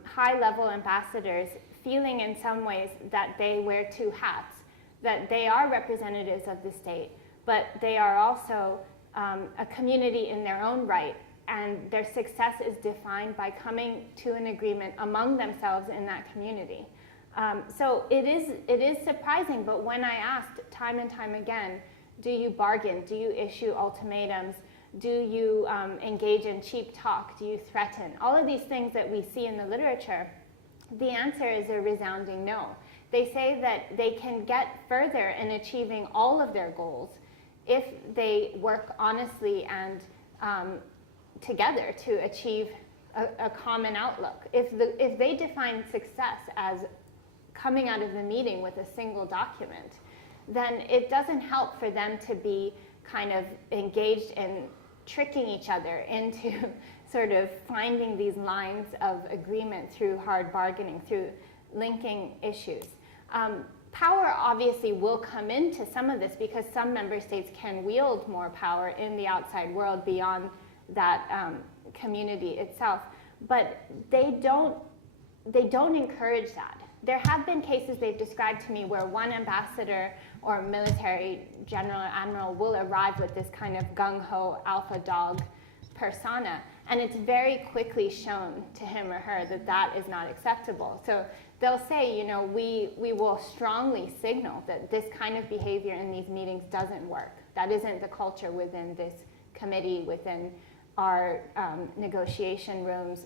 high-level ambassadors feeling in some ways that they wear two hats, that they are representatives of the state, but they are also a community in their own right, and their success is defined by coming to an agreement among themselves in that community. So it is surprising, but when I asked time and time again, do you bargain? Do you issue ultimatums? Do you engage in cheap talk? Do you threaten? All of these things that we see in the literature, the answer is a resounding no. They say that they can get further in achieving all of their goals if they work honestly and together to achieve a common outlook. If they define success as coming out of the meeting with a single document, then it doesn't help for them to be kind of engaged in tricking each other into sort of finding these lines of agreement through hard bargaining, through linking issues. Power obviously will come into some of this because some member states can wield more power in the outside world beyond that community itself, but they don't encourage that. There have been cases they've described to me where one ambassador or military general or admiral will arrive with this kind of gung-ho alpha dog persona, and it's very quickly shown to him or her that that is not acceptable. So they'll say, you know, we will strongly signal that this kind of behavior in these meetings doesn't work. That isn't the culture within this committee, within our negotiation rooms.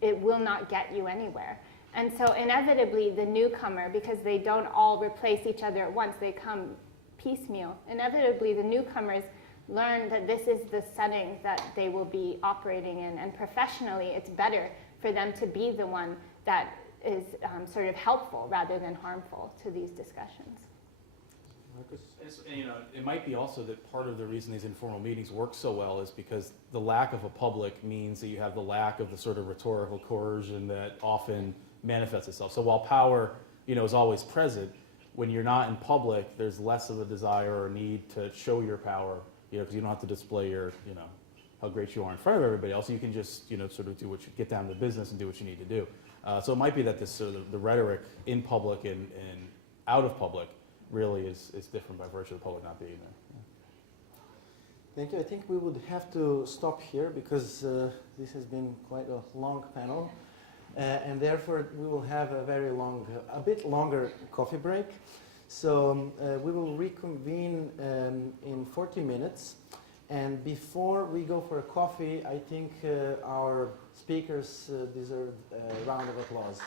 It will not get you anywhere. And so inevitably the newcomer, because they don't all replace each other at once, they come piecemeal. Inevitably the newcomers learn that this is the setting that they will be operating in, and professionally it's better for them to be the one that is sort of helpful rather than harmful to these discussions. And, you know, it might be also that part of the reason these informal meetings work so well is because the lack of a public means that you have the lack of the sort of rhetorical coercion that often manifests itself. So while power, you know, is always present, when you're not in public, there's less of a desire or need to show your power, you know, because you don't have to display your, you know, how great you are in front of everybody else. You can just, you know, sort of do what you get down to business and do what you need to do. So it might be that this sort of the rhetoric in public and out of public really is different by virtue of the public not being there. Yeah. Thank you. I think we would have to stop here because this has been quite a long panel. And therefore we will have a bit longer coffee break. So we will reconvene in 40 minutes. And before we go for a coffee, I think our speakers deserve a round of applause.